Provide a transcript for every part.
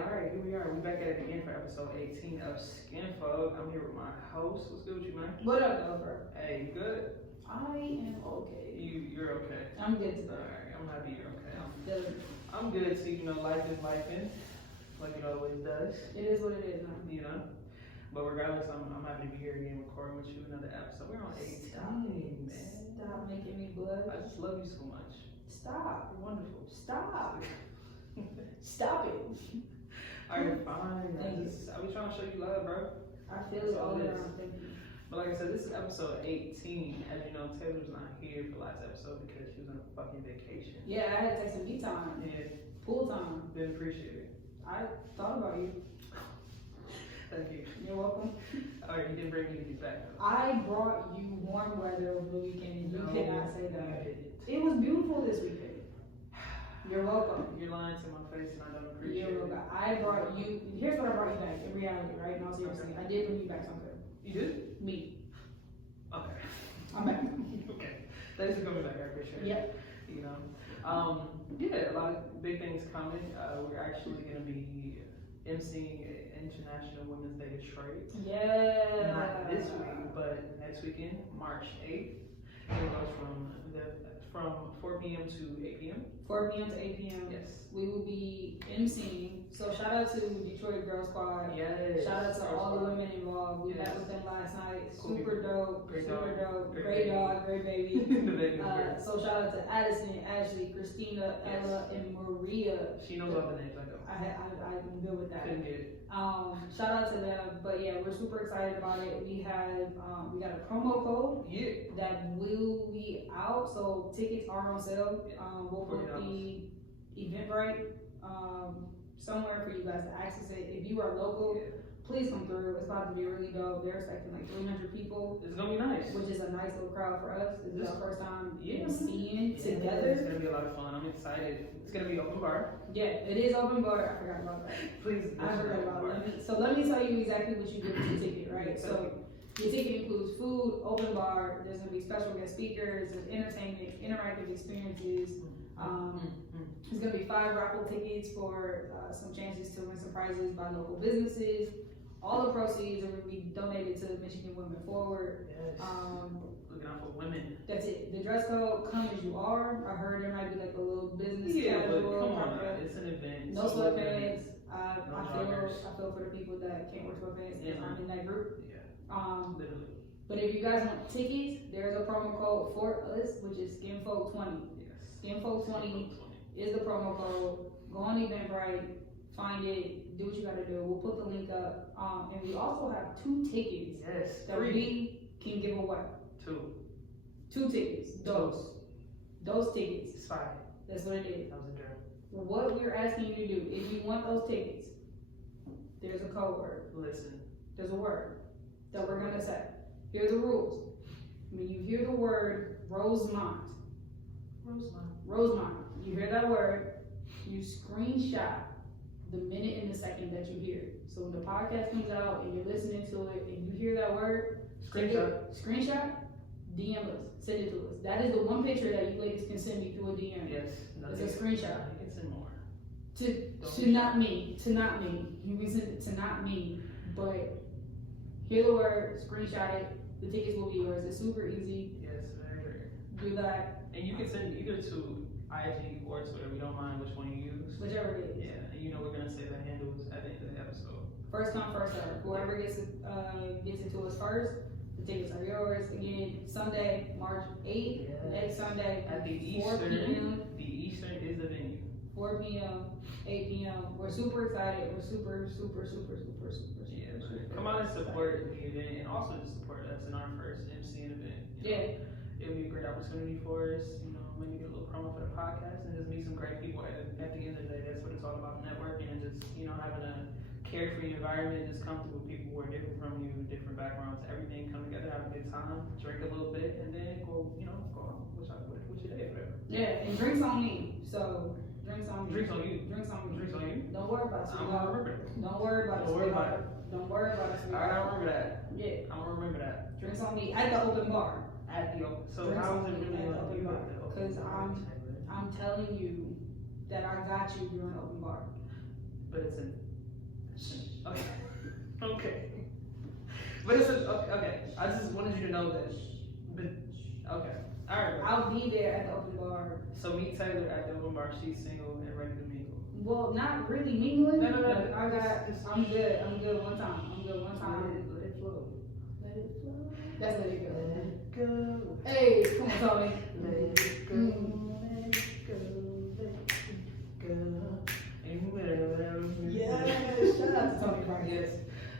alright, here we are. We back at it again for episode 18 of Skinfolk. I'm here with my host. What's good with you, man? What up, though, bro? Hey, you good? I am okay. You're okay. I'm good today. Alright, I'm happy you're okay. Good. I'm good too. You know, life is lifing, like it always does. It is what it is, man. You know? But regardless, I'm happy to be here again recording with you another episode. We're on 18, man. Stop making me blush. I just love you so much. Stop. You're wonderful. Stop. Stop it. Alright, fine. Thank you. I was trying to show you love, bro. I feel it all around. Thank you. But like I said, this is episode 18. As you know, Taylor's not here for last episode because she was on a fucking vacation. Yeah, I had to take some me time. Yeah. Pool time. Didn't appreciate it. I thought about you. Thank you. You're welcome. Alright, you didn't bring anything back though. I brought you warm weather over the weekend and you No, cannot say you that. didn't. It was beautiful this weekend. You're welcome. You're lying to my face and I don't appreciate You're it. welcome. I brought you, here's what I brought you back in reality, right? No, seriously. I did bring you back something. You did? Me. Okay. I'm back. Okay. Thanks for coming back. I appreciate it. Yep. You know, yeah, a lot of big things coming. We're actually going to be emceeing International Women's Day of Detroit. Yeah. Not this week, but next weekend, March 8th. It goes from 4 p.m. to 8 p.m. 4 p.m. to 8 p.m. Yes. We will be emceeing. So shout out to Detroit Girl Squad. Yes. Shout out to Girl all the Squad. women involved. We Yes. met with them last night. Cool Super people. dope. Great Super dog. dope. Great Great baby. dog. Great baby. The baby's great. So shout out to Addison, Ashley, Christina, Yes. Ella, and Maria. She knows all the names I know. I'm good with that. Couldn't get it. Shout out to them, but yeah, we're super excited about it. We have we got a promo code Yeah. that will be out, so tickets are on sale. We'll put $40. the Eventbrite somewhere for you guys to access it. If you are local, Yeah. please come through. It's about to be really dope. They're expecting like 300 people, It's gonna be nice. which is a nice little crowd for us. This is our first time Yeah. seeing It's together. gonna be a lot of fun. I'm excited. It's gonna be open bar. Yeah, it is open bar. I forgot about that. Please. I forgot about it. So let me tell you exactly what you get with your ticket, right? So your ticket includes food, open bar. There's gonna be special guest speakers, there's entertainment, interactive experiences. There's gonna be 5 raffle tickets for some chances to win some prizes by local businesses. All the proceeds are gonna be donated to Michigan Women Forward. Yes. Looking out for women. That's it. The dress code, come as you are. I heard there might be like a little business Yeah, but casual. come on, man. It's an event. No So sweatpants. No I joggers. feel for the people that can't wear sweatpants Yeah, because I'm in that group. Yeah, literally. But if you guys want tickets, there's a promo code for us, which is Skinfolk20. Yes. Skinfolk20 is the promo code. Go on Eventbrite, find it, do what you gotta do. We'll put the link up. And we also have 2 tickets Yes. that we can give away. 2. 2 tickets. Those tickets. It's fine. That's what it is. That was a girl. What we're asking you to do, if you want those tickets, there's a code word. Listen. There's a word that we're gonna say. Here are the rules. When you hear the word Rosemont, you hear that word, you screenshot the minute and the second that you hear it. So when the podcast comes out and you're listening to it and you hear that word, screenshot, DM us, send it to us. That is the one picture that you ladies can send me through a DM. Yes. It's a screenshot. You can send more. To not me. You can send it to not me, but hear the word, screenshot it. The tickets will be yours. It's super easy. Yes, very, very. Do that. And you can send either to IG or Twitter. We don't mind which one you use. Whichever it is. Yeah, and you know we're gonna say the handles at the end of the episode. First come, first serve. Whoever gets it to us first, the tickets are yours. Again, Sunday, March 8th. Yes. Next Sunday, At the 4 Eastern. p.m. The Eastern is the venue. 4 p.m., 8 p.m. We're super excited. We're super Yeah, come out and support the event and also to support us in our first MC event. You know, Yeah. It'll be a great opportunity for us, you know, maybe get a little promo for the podcast and just meet some great people. At the end of the day, that's what it's all about, networking and just, you know, having a carefree environment, just comfortable people who are different from you, different backgrounds, everything come together, have a good time, drink a little bit, and then go on with your day, whatever. Yeah, and drinks on me. So, drinks on me. Drinks on you. Drinks on me. Drinks on you. Don't worry about it. I'm gonna remember it. Don't worry about it. Don't worry about it. Don't worry about it. Alright, I'll remember that. Yeah. I'm gonna remember that. Drinks on me at the open bar. At the open. So Drinks how on is it me really at the like open you bar? at the open Because bar? I'm telling you that I got you during open bar. But it's in Okay. Okay. But it's okay. I just wanted you to know that. But okay. Alright. I'll be there at the open bar. So meet Taylor at the open bar. She's single and ready to mingle. Well, not really mingling. No. Like, I'm good. I'm good one time. Let it flow. Let it flow. That's let it go. Let it go. Hey, come on, Tommy. Let it go. Let it go. Let it go. Yes. Shout out to Tommy Parker. Yes.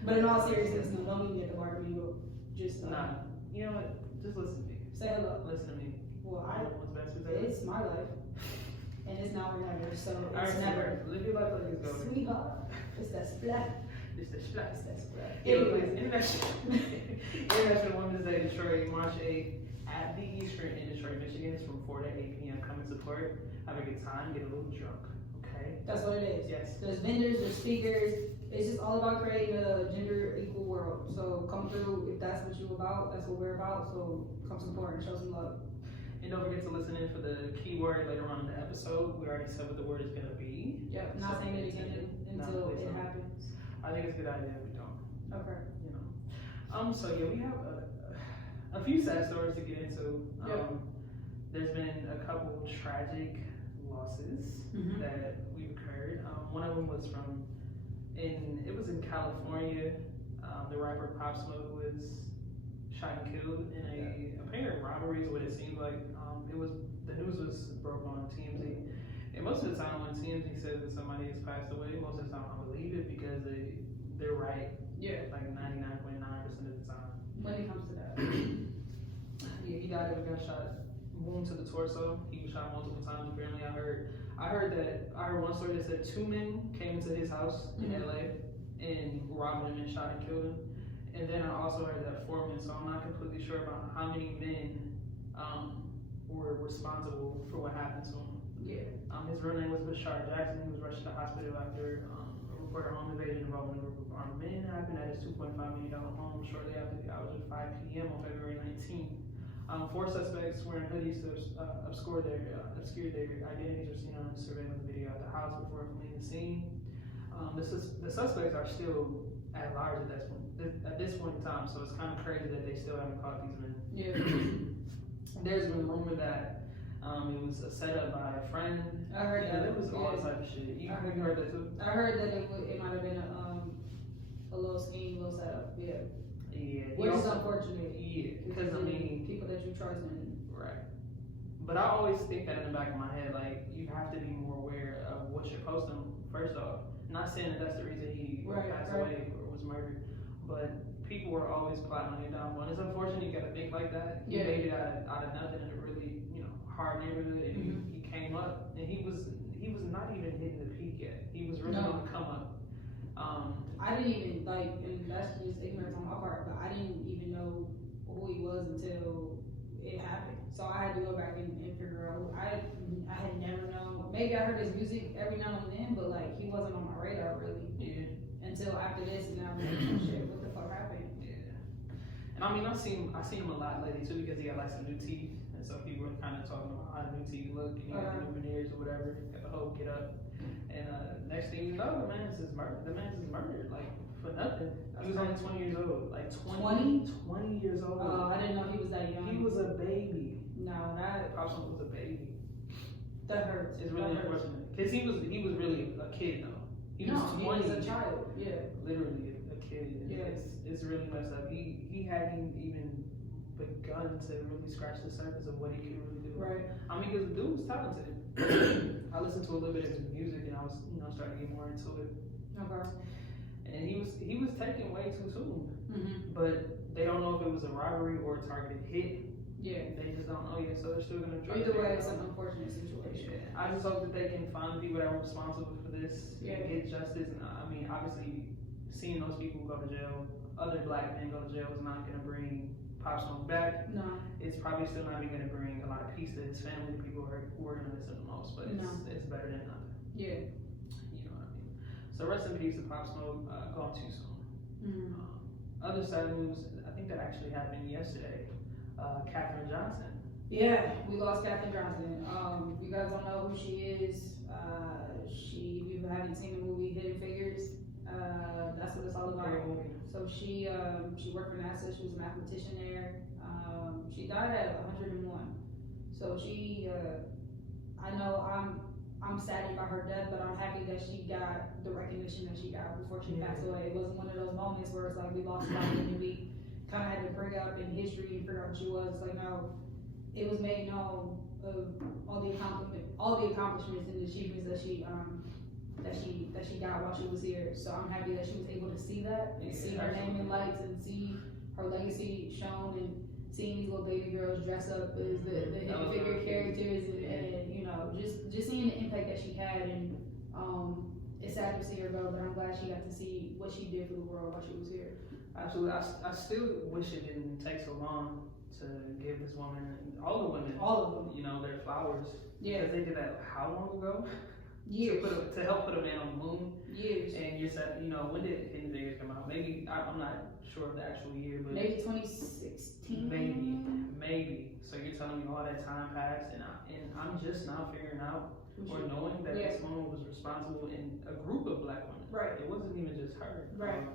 But in all seriousness, no, don't meet me at the bar to mingle. Just Nah. You know what? Just listen to me. say hello. Listen to me. Well, I know what's best for Taylor. it's my life, and it's now or never. So it's Alright, never. live your life like it's going. Sweetheart, it's that splat. It's the shot. It's that splat. Anyways, International Women's Day Detroit, March 8th at the Eastern in Detroit, Michigan. It's from 4 to 8 p.m. Come and support. Have a good time. Get a little drunk. Okay? That's what it is. Yes. There's vendors, there's speakers. It's just all about creating a gender equal world. So come through if that's what you're about. That's what we're about. So come support and show some love. And don't forget to listen in for the keyword later on in the episode. We already said what the word is going to be. Yep. Not saying anything until it happens. I think it's a good idea if we don't. Okay. You know. So yeah, we have a few sad stories to get into. Yep. There's been a couple tragic losses that we've occurred. One of them was it was in California. The rapper Pop Smoke was shot and killed in a apparent robbery is what it seemed like. The news was broke on TMZ. And most of the time when TMZ says that somebody has passed away, most of the time I believe it because they're right. Yeah. Like 99.9% of the time. When it comes to that. Yeah, he died of a gunshot wound to the torso. He was shot multiple times. Apparently, I heard one story that said 2 men came into his house in LA and robbed him and shot and killed him. And then I also heard that 4 men. So I'm not completely sure about how many men were responsible for what happened to him. Yeah. His real name was Bashar Jackson. He was rushed to the hospital after a report of home invasion involving a group of armed men happened at his $2.5 million home shortly after the hours of 5 p.m. on February 19th. 4 suspects wearing hoodies to obscure their identities were seen on the surveillance video at the house before fleeing the scene. The suspects are still at large at this point in time, so it's kind of crazy that they still haven't caught these men. Yeah. There's been rumor that it was a setup by a friend. I heard that. There was all type of shit. You heard that too? I heard that it might have been a little scheme, little setup. Yeah. Yeah. Which is unfortunate. Yeah, because I mean, people that you trust and right. But I always think that in the back of my head, like you have to be more aware of what you're posting. First off, not saying that that's the reason he passed away or was murdered, but people were always plotting on your downfall. And it's unfortunate you got to think like that. You made it out of nothing in a really hard neighborhood, and he came up, and he was not even hitting the peak yet. He was really going to come up. I didn't even and that's just ignorance on my part, but I didn't even know who he was until it happened. So I had to go back and figure out. I had never known. Maybe I heard his music every now and then, but like he wasn't on my radar really. Yeah. Until after this, and I was like, oh shit, what the fuck happened? Yeah. And I mean, I've seen him a lot lately too because he got like some new teeth, and so people were kind of talking about how the new teeth look, and he got the new veneers or whatever, got the whole get up. And next thing you know, the man is murdered, like for nothing. He was only 20 years old, like 20 years old. Oh, I didn't know he was that young. He was a baby. No, that Pop was a baby. That hurts. It's really unfortunate because he was really a kid though. He was 20. He was a child. Yeah. Literally a kid. Yeah. It's really messed up. He hadn't even begun to really scratch the surface of what he could really do. Right. I mean, because the dude was talented. I listened to a little bit of his music and I was, starting to get more into it. Okay. And he was taken way too soon. Mm-hmm. But they don't know if it was a robbery or a targeted hit. Yeah. They just don't know yet, so they're still gonna try. Either way, it's an unfortunate situation. Yeah. I just hope that they can find people that are responsible for this and get justice. And I mean, obviously, seeing those people go to jail, other black men go to jail, is not gonna bring Pop Smoke back. No. It's probably still not even gonna bring a lot of peace to his family, the people who are gonna miss him the most. But it's better than nothing. Yeah. You know what I mean? So rest in peace to Pop Smoke. Gone too soon. Mm-hmm. Other sad news, I think that actually happened yesterday. Katherine Johnson. Yeah, we lost Katherine Johnson. You guys don't know who she is. If you haven't seen the movie Hidden Figures, that's she worked for NASA. She was a mathematician there. She died at 101. So she, I know I'm saddened by her death, but I'm happy that she got the recognition that she got before she passed away. It wasn't one of those moments where it's like we lost somebody and we kind of had to bring up in history and figure out who she was. It's like, no, it was made known of all the accomplishments and the achievements that she got while she was here. So I'm happy that she was able to see that and see her name in lights and see her legacy shown and seeing these little baby girls dress up as the hidden figure characters and you know just seeing the impact that she had and it's sad to see her go, but I'm glad she got to see what she did for the world while she was here. Absolutely. I still wish it didn't take so long to give this woman, all the women, all of them, you know, their flowers. Yeah. Because they did that how long ago? Years. To help put a man on the moon. Years. And you said, you know, when did Hidden Figures come out? Maybe, I'm not sure of the actual year, but maybe 2016. Maybe. So you're telling me all that time passed, and I'm just now figuring out or knowing that this woman was responsible in a group of black women. Right. It wasn't even just her. Right.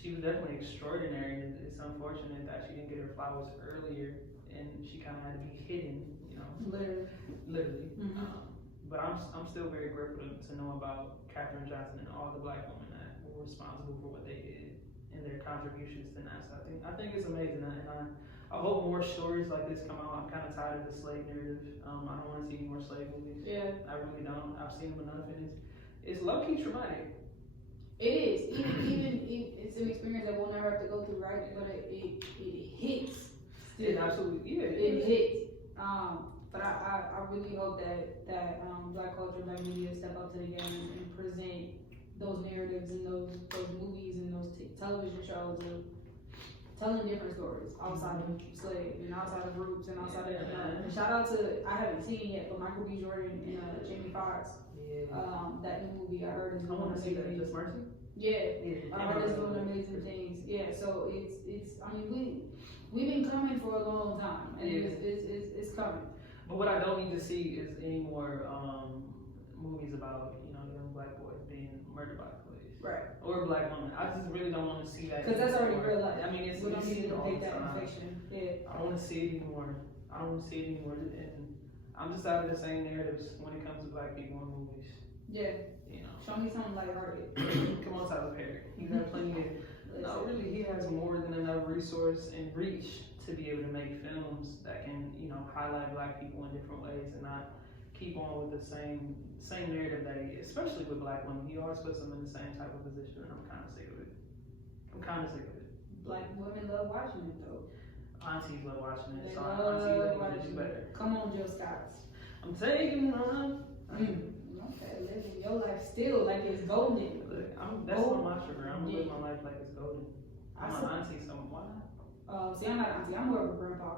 She was definitely extraordinary, and it's unfortunate that she didn't get her flowers earlier, and she kind of had to be hidden, you know. Literally. Mm-hmm. But I'm still very grateful to know about Katherine Johnson and all the black women that were responsible for what they did and their contributions to NASA. I think it's amazing, and I hope more stories like this come out. I'm kind of tired of the slave narrative. I don't want to see any more slave movies. Yeah. I really don't. I've seen them enough, and it's low-key traumatic. It is. Even it's an experience that we'll never have to go through, right? But it hits. It absolutely, it hits. But I really hope that black culture, black media step up to the game and present those narratives and those movies and those television shows of telling different stories outside of slaves and outside of groups and outside of and shout out to, I haven't seen it yet, but Michael B. Jordan and Jamie Foxx. That new movie I heard is doing amazing. Just Mercy? Yeah. I heard it's doing amazing things. Yeah, so it's I mean we've been coming for a long time and it's coming. But what I don't need to see is any more movies about, you know, young black boys being murdered by the police. Right. Or black women. I just really don't want to see that. Because that's already real life. I mean, it's we don't need to all take the that time. fiction. Yeah. I don't want to see it anymore. And I'm just out of the same narratives when it comes to black people in movies. Yeah. You know. Show me something lighthearted. Come on, Tyler Perry. He's got plenty of. No, really, he has more than enough resource and reach to be able to make films that can, you know, highlight black people in different ways and not keep on with the same narrative that he is, especially with black women. He always puts them in the same type of position, and I'm kind of sick of it. Black women love watching it, though. Aunties love watching it. They So love aunties watching do better. it. Come on, Jill Scott. I'm taking on. Okay, living your life still like it's golden. Look, that's my mantra, girl. I'm gonna live my life like it's golden. I'm an auntie, so why not? See, I'm not an auntie. I'm more of a grandpa.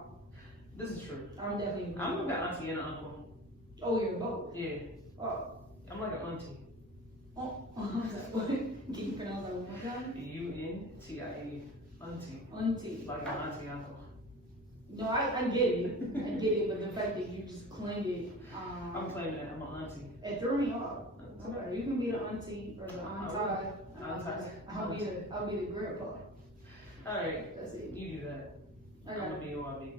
This is true. I'm definitely. I'm like an auntie and an uncle. Oh, you're both. Yeah. Oh. I'm like an auntie. Oh, I'm sorry. What? Can you pronounce that one more time? UNTIE. Auntie. Auntie. Like an auntie uncle. No, I get it. I get it, but the fact that you just claimed it. I'm claiming that I'm an auntie. It threw me off. Okay, you can be the auntie or the auntie. I'll be the grandpa. Alright. That's it. You do that. I I'm got gonna it. be who I be.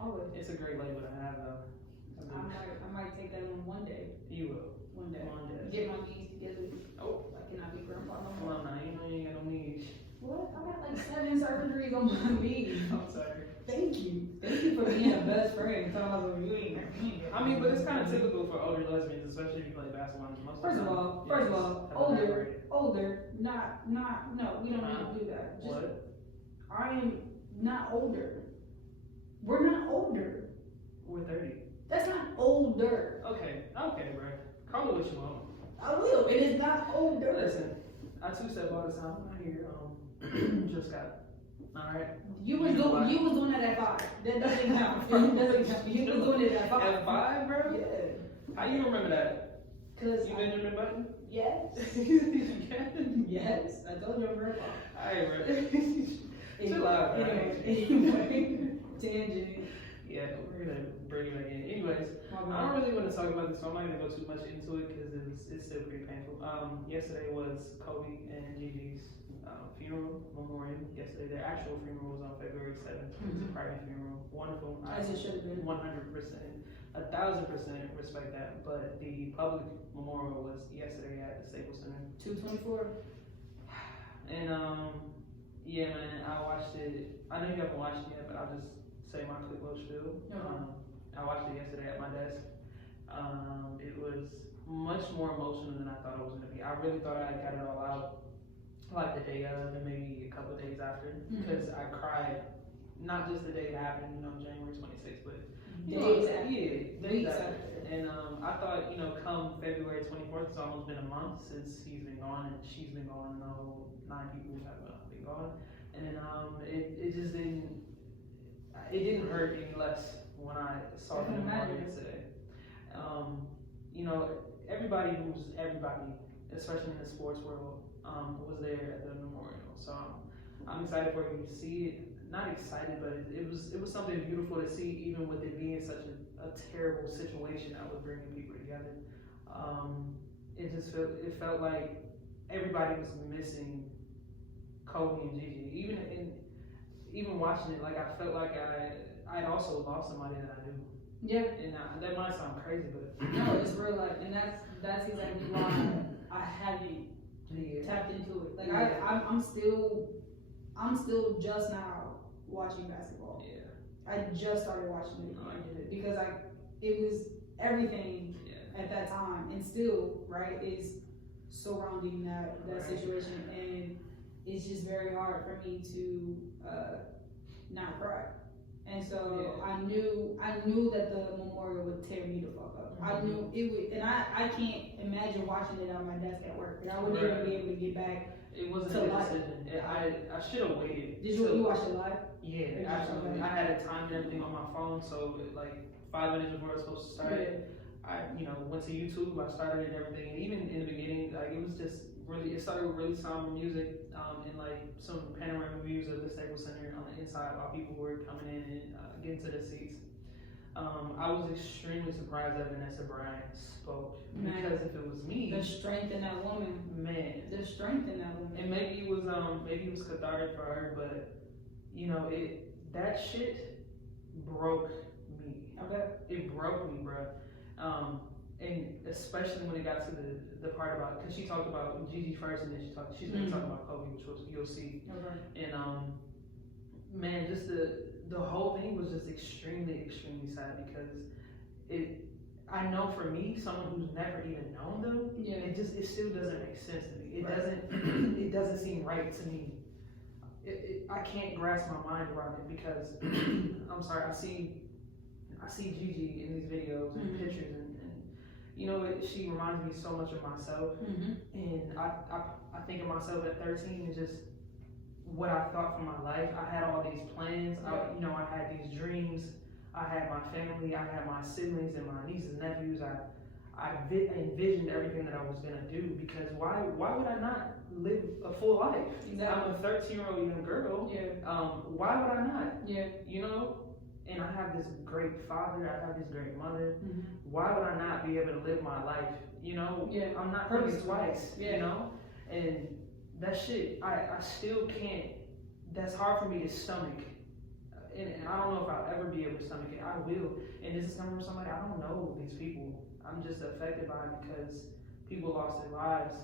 Always. It's a great label to have, though. I might take that on one day. You will. One day. One day. Get my knees together. Oh. I cannot be grandpa no Come more. on now, you know you ain't got no knees. What? I got like 7 surgeries on my knees. I'm sorry. Thank you. Thank you for being a best friend. You ain't. I mean, but it's kind of typical for older lesbians, especially if you play basketball. First of all, older, no, we don't need to do that. Just, what? I am not older. We're not older. We're 30. That's not older. Okay, bro. Call it what you want. I will. It is not older. Listen, I two-step all the time. I'm here. Just got. All right. You was doing that at 5. That doesn't count. You was doing it at 5. At 5, bro? Yeah. How you remember that? Cause you Benjamin Button? Yes. Yes. I told you I'm grandpa. Alright, bro. Chill out, bro. Anyway, tangent. Yeah, we're gonna bring you back in. Anyways, I don't really want to talk about this, so I'm not gonna go too much into it because it's still pretty painful. Yesterday was Kobe and Gigi's funeral memorial yesterday. Their actual funeral was on February 7th. It was a private funeral. Wonderful. As it should have been. 100%. 1,000% respect that. But the public memorial was yesterday at the Staples Center. 224. And yeah, man, I watched it. I know you haven't watched it yet, but I'll just say my quick little spiel. I watched it yesterday at my desk. It was much more emotional than I thought it was gonna be. I really thought I got it all out like the day of and maybe a couple of days after, because I cried not just the day it happened, January 26th, but days after. And I thought, come February 24th, it's almost been a month since he's been gone and she's been gone, and the whole 9 people have been gone. And then it just didn't hurt any less when I saw the memorial today. Everybody, especially in the sports world, was there at the memorial. So I'm excited for you to see it. Not excited, but it was something beautiful to see, even with it being such a terrible situation that was bringing people together. It felt like everybody was missing Kobe and Gigi. Even watching it, like I felt like I'd also lost somebody that I knew. Yeah. And that might sound crazy, but no, it's real life, and that's exactly why I haven't tapped into it. Like I'm still just now watching basketball. Yeah. I just started watching it again because it was everything at that time, and still is surrounding that situation, and it's just very hard for me to not cry. And so I knew that the memorial would tear me the fuck up. I knew it would, and I can't imagine watching it on my desk at work. And I wouldn't even be able to get back. It wasn't a decision. I should have waited. Did you watch it live? Yeah, absolutely. I had a time and everything on my phone, so like 5 minutes before it was supposed to start, I went to YouTube. I started it and everything. And even in the beginning, like it was just really. It started with really somber music and like some panoramic views of the Staples Center on the inside while people were coming in and getting to the seats. I was extremely surprised that Vanessa Bryant spoke, because if it was me, the strength in that woman, the strength in that woman, and maybe it was cathartic for her, but that shit broke me. Okay. It broke me, bro. And especially when it got to the part about, because she talked about Gigi first, and then she's going to talk about Kobe, which you'll see. Okay. And man, just the whole thing was just extremely, extremely sad, because I know for me, someone who's never even known them, it still doesn't make sense to me. It doesn't seem right to me. I can't grasp my mind around it, because I'm sorry, I see Gigi in these videos and pictures, and she reminds me so much of myself. And I think of myself at 13 and just what I thought for my life. I had all these plans. I had these dreams. I had my family. I had my siblings and my nieces and nephews. I envisioned everything that I was gonna do, because why would I not live a full life? Exactly. I'm a 13-year-old young girl. Why would I not? And I have this great father. I have this great mother. Why would I not be able to live my life? I'm not thinking twice. And that shit, I still can't. That's hard for me to stomach. And I don't know if I'll ever be able to stomach it. I will. And this is coming from somebody, I don't know these people. I'm just affected by it because people lost their lives,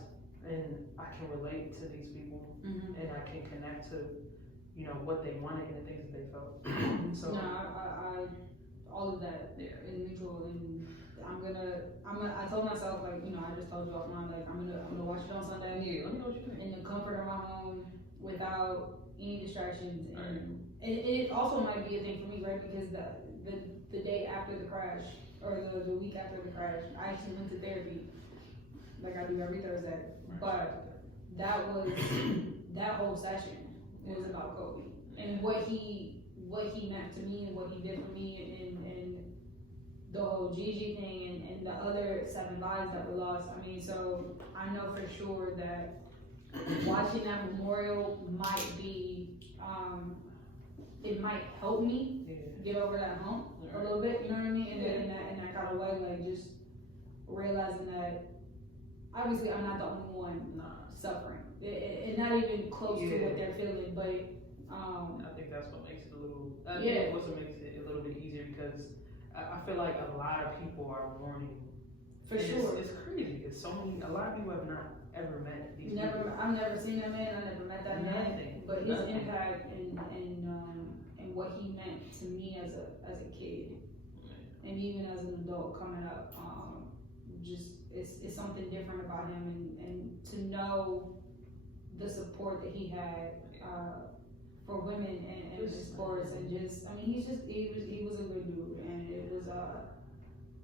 and I can relate to these people, and I can connect to, what they wanted and the things that they felt. So I all of that is mutual, and I told myself, like, I just told you offline, like, I'm gonna watch it on Sunday. Yeah, let me know what you think. In the comfort of my home, without any distractions, and it also might be a thing for me, right? Because the day after the crash, or the week after the crash, I actually went to therapy, like I do every Thursday. But that whole session was about Kobe and what he meant to me and what he did for me, and the whole Gigi thing and the other 7 lives that were lost. I mean, so I know for sure that watching that memorial might be, it might help me get over that hump a little bit, you know what I mean? In that kind of way, like just realizing that obviously I'm not the only one suffering. and not even close to what they're feeling, but I think that's what makes it a little. I think it also makes it a little bit easier because I feel like a lot of people are mourning. For sure, it's crazy. It's so many. A lot of people have not ever met these people. I've never seen that man. I never met that man. But his impact and what he meant to me as a kid, and even as an adult coming up, just it's something different about him, and to know the support that he had for women and sports, and just I mean he was a good dude, and it was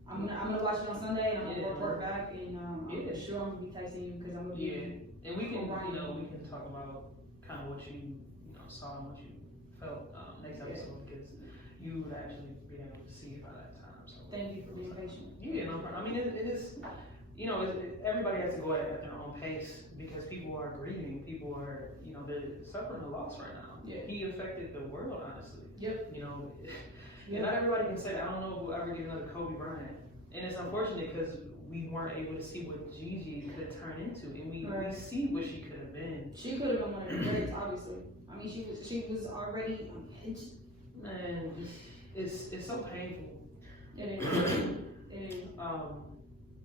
I'm gonna watch it on Sunday, and I'm gonna report back, and I'm sure I'm gonna be texting you because I'm gonna be and we can we can talk about kind of what you saw and what you felt next episode because you would actually be able to see it by that time. So thank you for being patient. Yeah, no problem. I mean, it is. Everybody has to go at their own pace because people are grieving. People are, they're suffering a loss right now. Yeah. He affected the world, honestly. Yep. And not everybody can say, I don't know if we'll ever get another Kobe Bryant. And it's unfortunate because we weren't able to see what Gigi could turn into, and we see what she could have been. She could have been one of the greats, obviously. I mean, she was already. Man, it's so painful. It is.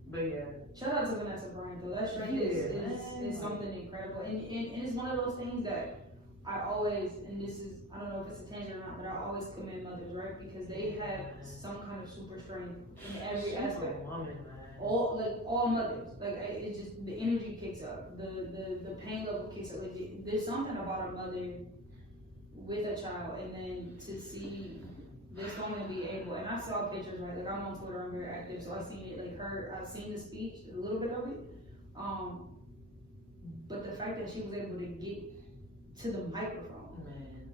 But yeah. Shout out to Vanessa Bryant though. That strength is something incredible, and it's one of those things that I always, and this is, I don't know if it's a tangent or not, but I always commend mothers, right? Because they have some kind of super strength in every aspect. All mothers, it's just the energy kicks up, the pain level kicks up. Like there's something about a mother with a child, and then to see this woman be able, and I saw pictures, right? Like I'm on Twitter, I'm very active, so I've seen it. Like I've seen the speech, a little bit of it. But the fact that she was able to get to the microphone, man,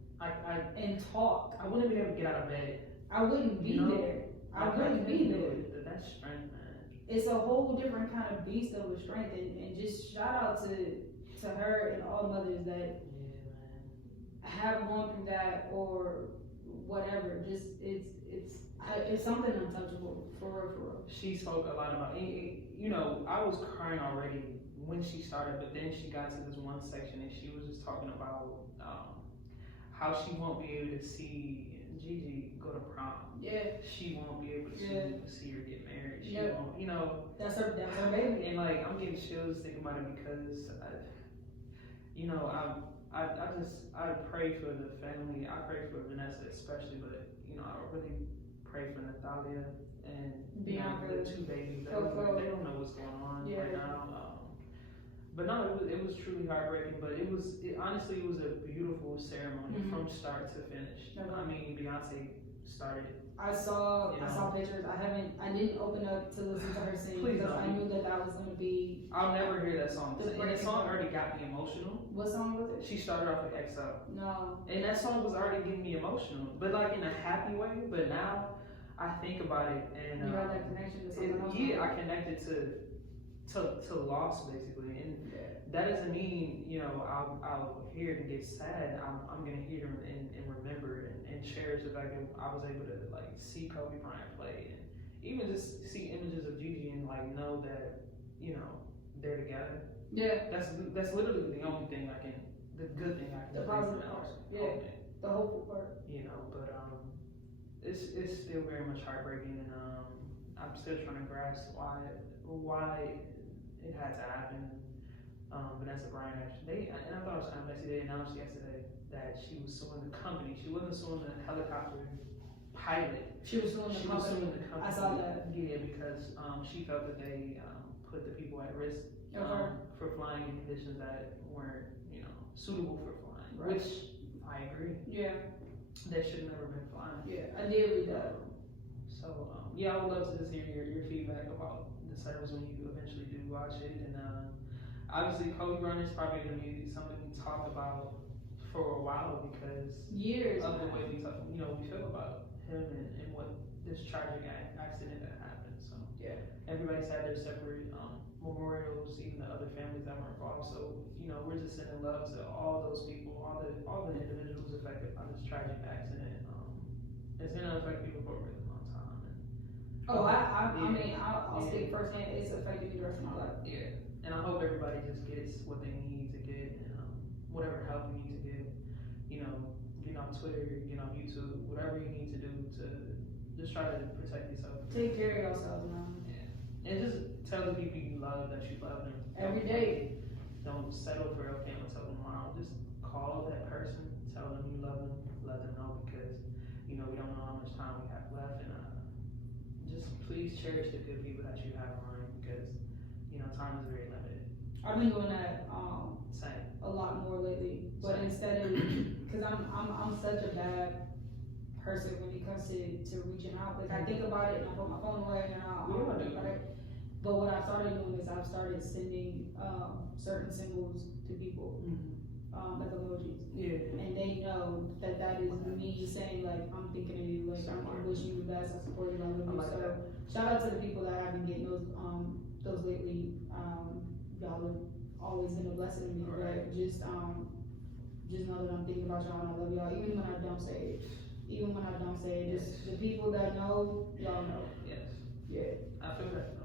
and talk. I wouldn't be able to get out of bed. I wouldn't be there. I wouldn't be there. That's strength, man. It's a whole different kind of beast of a strength, and just shout out to her and all mothers that have gone through that or whatever. Just it's something untouchable for real. She spoke a lot about I was crying already when she started, but then she got to this one section and she was just talking about how she won't be able to see Gigi go to prom. Yeah. She won't be able to see her get married. She won't, that's her baby. And like I'm getting chills thinking about it because I pray for the family. I pray for Vanessa especially, but I really pray for Natalia and the two babies. They don't know what's going on right now. But no, it was truly heartbreaking. But honestly, it was a beautiful ceremony from start to finish. I mean, Beyonce started it. I saw pictures. I didn't open up to listen to her sing because I knew that was going to be. I'll never hear that song. And that song already got me emotional. What song was it? She started off with XO. No. And that song was already getting me emotional, but like in a happy way. But now I think about it and you have that connection to something else. Yeah, I connected to loss basically, and that doesn't mean I'll hear it and get sad. I'm gonna hear it and remember and cherish the fact that I was able to like see Kobe Bryant play and even just see images of Gigi and like know that they're together. Yeah, that's literally the only thing the good thing I can. The positive part. Yeah, the hopeful part. But it's still very much heartbreaking, and I'm still trying to grasp why it had to happen. Vanessa Bryant actually, and I thought it was kind of messy. They announced yesterday that she was suing the company. She wasn't suing the helicopter pilot. She was suing the company. I saw that. Yeah, because she felt that they put the people at risk for flying in conditions that weren't, suitable for flying. Right. Which I agree. Yeah. They should have never been flying. Yeah, I did read that. So I would love to just hear your feedback about the service when you eventually do watch it. And obviously, Kobe Bryant is probably going to be something we talk about for a while because years of the way we feel about him and what this tragic accident that happened. So everybody's had their separate memorials, even the other families that were involved. So we're just sending love to all those people, all the individuals affected by this tragic accident. It's gonna affect people for a really long time. I'll speak firsthand. It's affected me the rest of my life. Yeah, and I hope everybody just gets what they need to get Twitter, YouTube, whatever you need to do to just try to protect yourself. Take care of yourself, man. Yeah. And just tell the people you love that you love them. Every day. Don't settle for, okay, I'll tell them tomorrow. Just call that person, tell them you love them, let them know, because, we don't know how much time we have left. And just please cherish the good people that you have around you, because, time is very limited. I've been doing that Same. a lot more lately, but instead of, because I'm such a bad person when it comes to reaching out. Like I think about it and I put my phone away and I'll think about it. But what I've started doing is I've started sending certain symbols to people, like emojis. Yeah. And they know that is me saying like I'm thinking of you, like I'm wishing you the best, I support you, I love you. So shout out to the people that have been getting those lately. Y'all have always been a blessing to me. But just know that I'm thinking about y'all and I love y'all, even when I don't say it. Just the people that know, y'all know. Yes. Yeah. I feel that.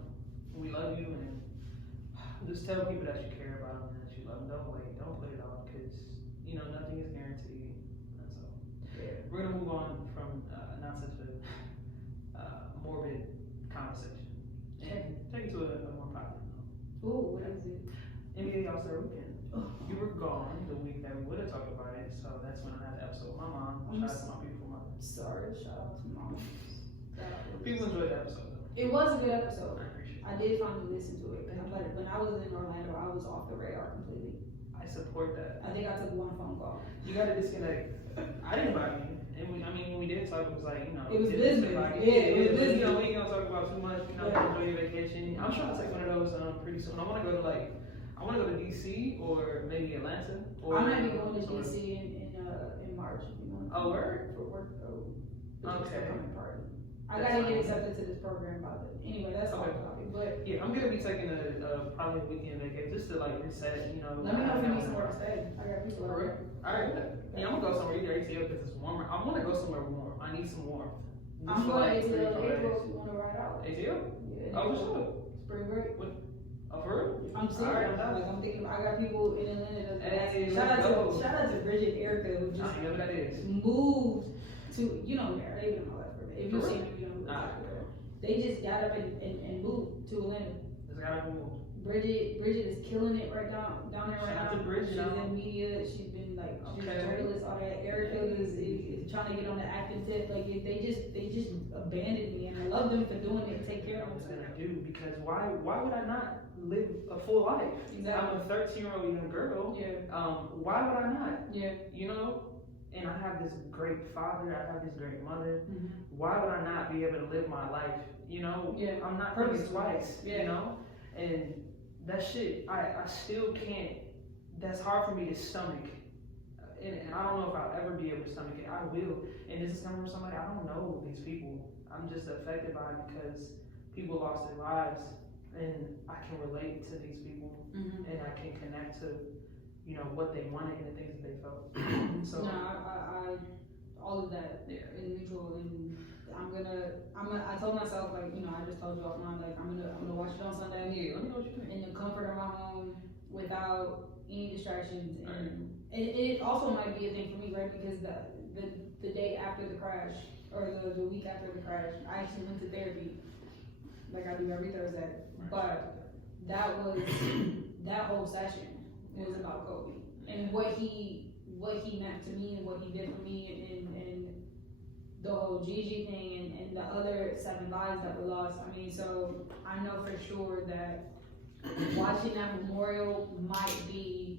We love you, and just tell people that you care about them and that you love them. Don't wait. Don't put it off, because nothing is guaranteed. That's all. Yeah. We're gonna move on from not such a morbid conversation and take it to a more positive note. Ooh, what is it? NBA All-Star Weekend. You were gone the week that we would have talked about it, so that's when I had the episode with my mom. Shout out to my beautiful mother. Sorry, shout out to mom. People enjoyed the episode though. It was a good episode. I appreciate it. I did finally listen to it, but when I was in Orlando, I was off the radar completely. I support that. I think I took one phone call. You gotta disconnect. I didn't buy you. And when we did talk, it was like, it was business. It was business. We ain't gonna talk about too much. Enjoy your vacation. I'm trying to take one of those pretty soon. I wanna go to DC or maybe Atlanta. Or I might be going to DC in March. Oh, word? For work. Okay. I gotta get accepted to this program by the. Anyway, that's all about it. But yeah, I'm gonna be taking probably a weekend vacation just to reset. Let me know if you need somewhere to stay. I got people over there. Alright. Yeah, I'm gonna go somewhere either ATL because it's warmer. I want to go somewhere warm. I need some warmth. I'm going to ATL in April if you want to ride out. ATL? Yeah. Oh, for sure. Spring break. Oh, for real? I'm serious. I'm thinking. I got people in Atlanta. Shout out to Bridget and Erica who just moved to They've been in my life for a bit. If you see me, they just got up and moved to Atlanta. Just got up and moved. Bridget is killing it right down there right now. Bridget, she's in media. She's been she's a journalist. All that. Erica is trying to get on the acting tip. Like they just abandoned me, and I love them for doing it. Take care of themselves. I do, because why would I not live a full life? Exactly. I'm a 13-year-old young girl. Yeah. Why would I not? Yeah. And I have this great father. I have this great mother. Mm-hmm. Why would I not be able to live my life? Yeah. I'm not pregnant twice. Yeah. And that shit, I still can't. That's hard for me to stomach. And I don't know if I'll ever be able to stomach it. I will. And this is coming from somebody, I don't know these people. I'm just affected by it because people lost their lives. And I can relate to these people. Mm-hmm. And I can connect to, what they wanted and the things that they felt. So no, I all of that is mutual, and I told myself, I just told you offline, I'm gonna watch it on Sunday. Yeah, let me know what you think. In the comfort of my home, without any distractions, and it also might be a thing for me, right? Because the day after the crash, or the week after the crash, I actually went to therapy, like I do every Thursday. But that whole session was about Kobe and what he meant to me and what he did for me, and the whole Gigi thing and the other 7 lives that were lost. So I know for sure that watching that memorial might be,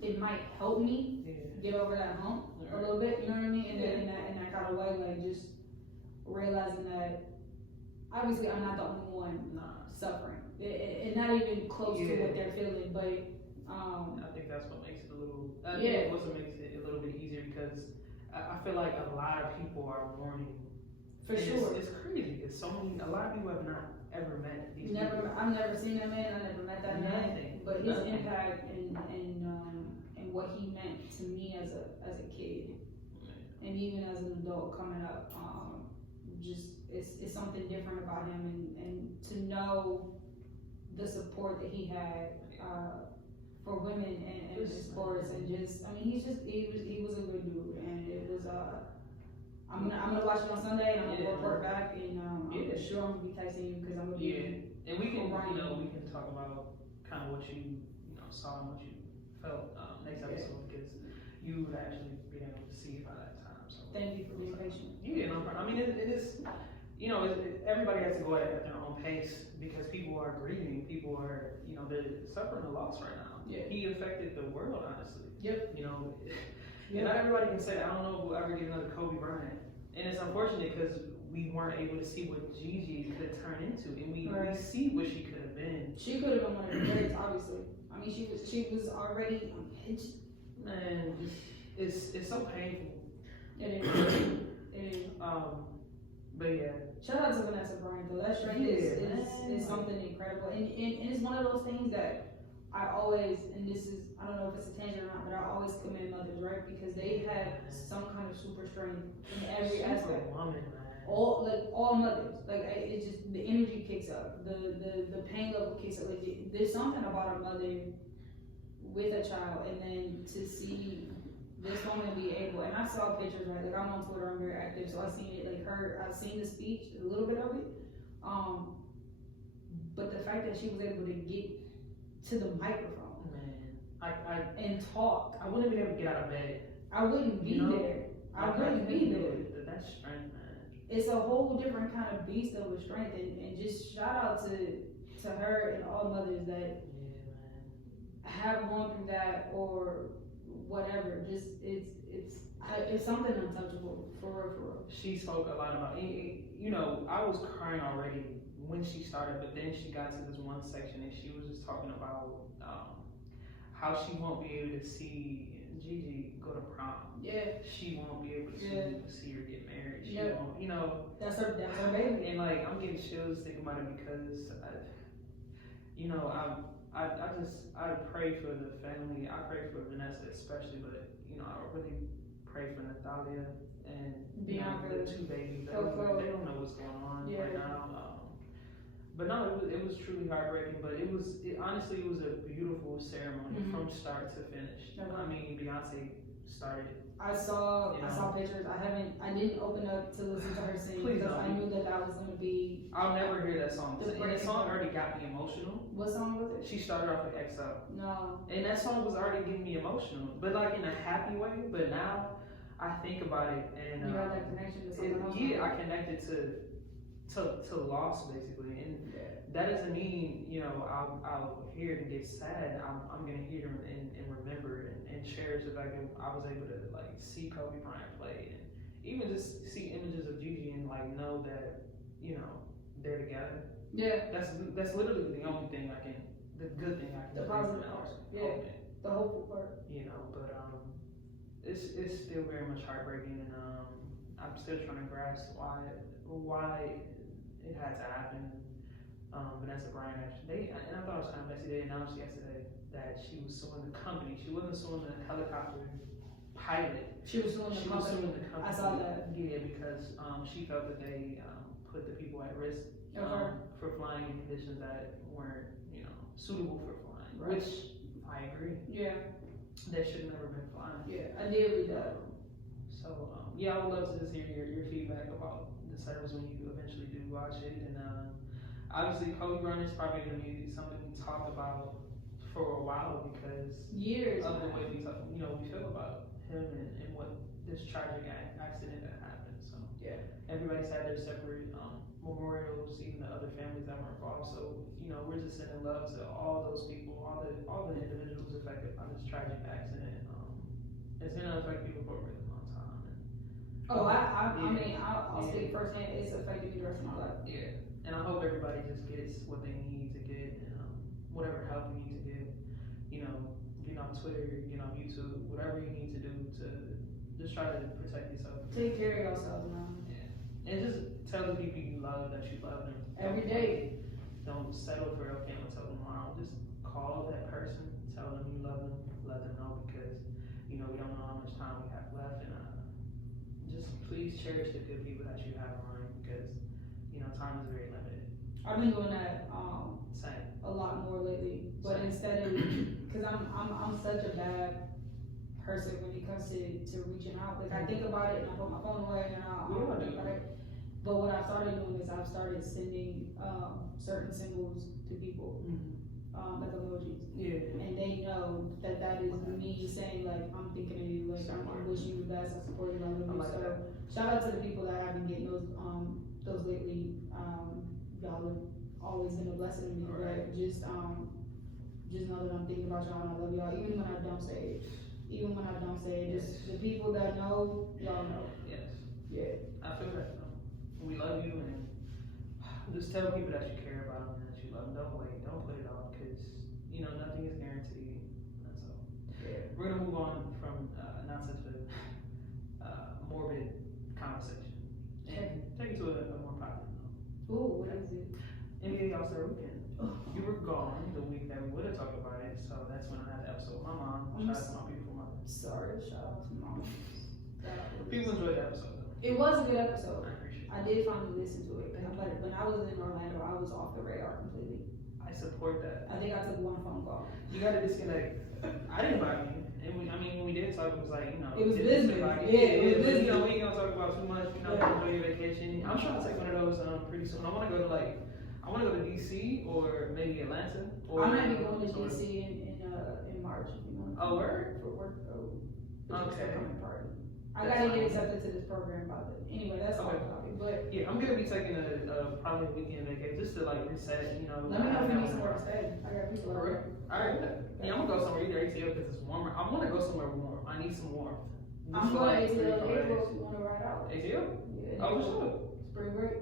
it might help me get over that hump a little bit, you know what I mean? In that kind of way, just realizing that obviously I'm not the only one suffering. And not even close to what they're feeling, but I think that's what makes it a little. It also makes it a little bit easier because I feel like a lot of people are mourning. For sure, it's crazy. It's a lot of people have not ever met these people. I've never seen that man. I never met that man. But his impact and what he meant to me as a kid, and even as an adult coming up, it's something different about him, and to know the support that he had for women and sports and just, I mean, he was a good dude, and it was, I'm gonna watch it on Sunday, and I'm gonna report back, and I'm sure I'm gonna be texting you because I'm gonna be. And we can, we can talk about kind of what you saw and what you felt next episode because you would actually be able to see it by that time. So thank you for being patient. Yeah, no problem. I mean, it is. Everybody has to go at their own pace because people are grieving. People are, they're suffering a loss right now. Yeah. He affected the world, honestly. Yep. And not everybody can say that. I don't know if we'll ever get another Kobe Bryant. And it's unfortunate because we weren't able to see what Gigi could turn into, and we see what she could have been. She could have been one of the greats, obviously. I mean, she was already. Man, it's so painful. It is. But yeah. Shout out to Vanessa Bryant though. That strength is something incredible, and it's one of those things that I always, and this is, I don't know if it's a tangent or not, but I always commend mothers, right? Because they have some kind of super strength in every aspect. Woman, man. All mothers, it's just the energy kicks up, the pain level kicks up. Like there's something about a mother with a child, and then to see this woman be able, and I saw pictures, right? Like I'm on Twitter, I'm very active, so I seen it. I've seen the speech, a little bit of it. But the fact that she was able to get to the microphone, man, and talk. I wouldn't be able to get out of bed. I wouldn't be there. I wouldn't be there. That's strength, man. It's a whole different kind of beast of a strength, and just shout out to her and all mothers that have gone through that or whatever. Just it's something untouchable for real. She spoke a lot about, I was crying already when she started, but then she got to this one section and she was just talking about how she won't be able to see Gigi go to prom. Yeah. She won't be able to see her get married. She won't, That's her baby. And I'm getting chills thinking about it because I pray for the family. I pray for Vanessa especially, but I really pray for Natalia and the two babies. They don't know what's going on right now. But no, it was truly heartbreaking. But honestly, it was a beautiful ceremony from start to finish. I mean, Beyonce started. I saw pictures. I didn't open up to listen to her sing because I knew that was gonna be. I'll never hear that song. And that song already got me emotional. What song was it? She started off with XO. No. And that song was already getting me emotional, but in a happy way. But now I think about it and you have that connection to something else. Yeah, I connected to loss basically, and that doesn't mean I'll hear it and get sad. I'm gonna hear and remember and cherish the fact that I was able to see Kobe Bryant play and even just see images of Gigi and know that they're together. Yeah, that's literally the only thing the good thing I can. The positive part. Yeah, the hopeful part. But it's still very much heartbreaking, and I'm still trying to grasp why it had to happen. Vanessa Bryant actually, and I thought it was kind of messy. They announced yesterday that she was suing the company. She wasn't suing the helicopter pilot. She was suing the company. I saw that. Yeah, because she felt that they put the people at risk for flying in conditions that weren't, suitable for flying. Right. Which I agree. Yeah. They should have never been flying. Yeah, I did read that. So I would love to just hear your feedback about the service when you eventually do watch it. And obviously, Kobe Bryant is probably going to be something we talk about for a while because years of the way we feel about him and what this tragic accident that happened. So everybody's had their separate memorials, even the other families that were involved. So we're just sending love to all those people, all the individuals affected by this tragic accident. It's gonna affect people for a really long time. I'll speak firsthand. It's affected me the rest of my life. Yeah, and I hope everybody just gets what they need to get, and whatever help you need to get. Get on Twitter, get on YouTube, whatever you need to do to just try to protect yourself. Take care of yourself, man. Yeah, and just tell the people you love that you love them every day. Don't settle for okay, I'll tell them tomorrow. Just call that person, tell them you love them, let them know because we don't know how much time we have left, and just please cherish the good people that you have around you because time is very limited. I've been doing that Same. a lot more lately. But instead of, because I'm such a bad person when it comes to reaching out. Like I think about it and I put my phone away and I don't think about it. But what I've started doing is I've started sending certain symbols to people, like emojis. Yeah. And they know that that is me saying like I'm thinking of you, like I'm wishing you the best, I support you, I love you. Like so that. shout out to the people that have been getting those lately. Y'all have always been a blessing to me. Right. But just know that I'm thinking about y'all and I love y'all, even when I don't say it. Even when I don't say it, just the people that know, y'all know. Yes. Yeah. I feel that. We love you, and just tell people that you care about them and that you love them. Don't wait. Don't put it off, because nothing is guaranteed. That's all. Yeah. We're gonna move on from not such a morbid conversation and take it to a more positive note. Ooh, what is it? NBA All-Star Weekend. You were gone the week that we would have talked about it, so that's when I had the episode with my mom. Shout out to my beautiful mother. Sorry, shout out to mom. People enjoyed the episode though. It was a good episode. I appreciate it. I did finally listen to it, but when I was in Orlando, I was off the radar completely. I support that. I think I took one phone call. You gotta disconnect. I didn't invite you. And when we did talk, it was like, it was business. business. Like, It was business. We ain't gonna talk about too much. Enjoy your vacation. I'm trying to take one of those pretty soon. I wanna go to DC or maybe Atlanta. Or I might be going to DC in March. Oh, word? For work. Okay. I gotta get accepted to this program by the. Anyway, that's all topic. But yeah, I'm gonna be taking probably a weekend vacation just to like reset. Let me know if you need somewhere to stay. I got people over there. Alright. Yeah, I'm gonna go somewhere either ATL because it's warmer. I wanna go somewhere warm. I need some warmth. I'm going to ATL in April if you wanna ride out. ATL? Yeah. Oh, what's up? Spring break.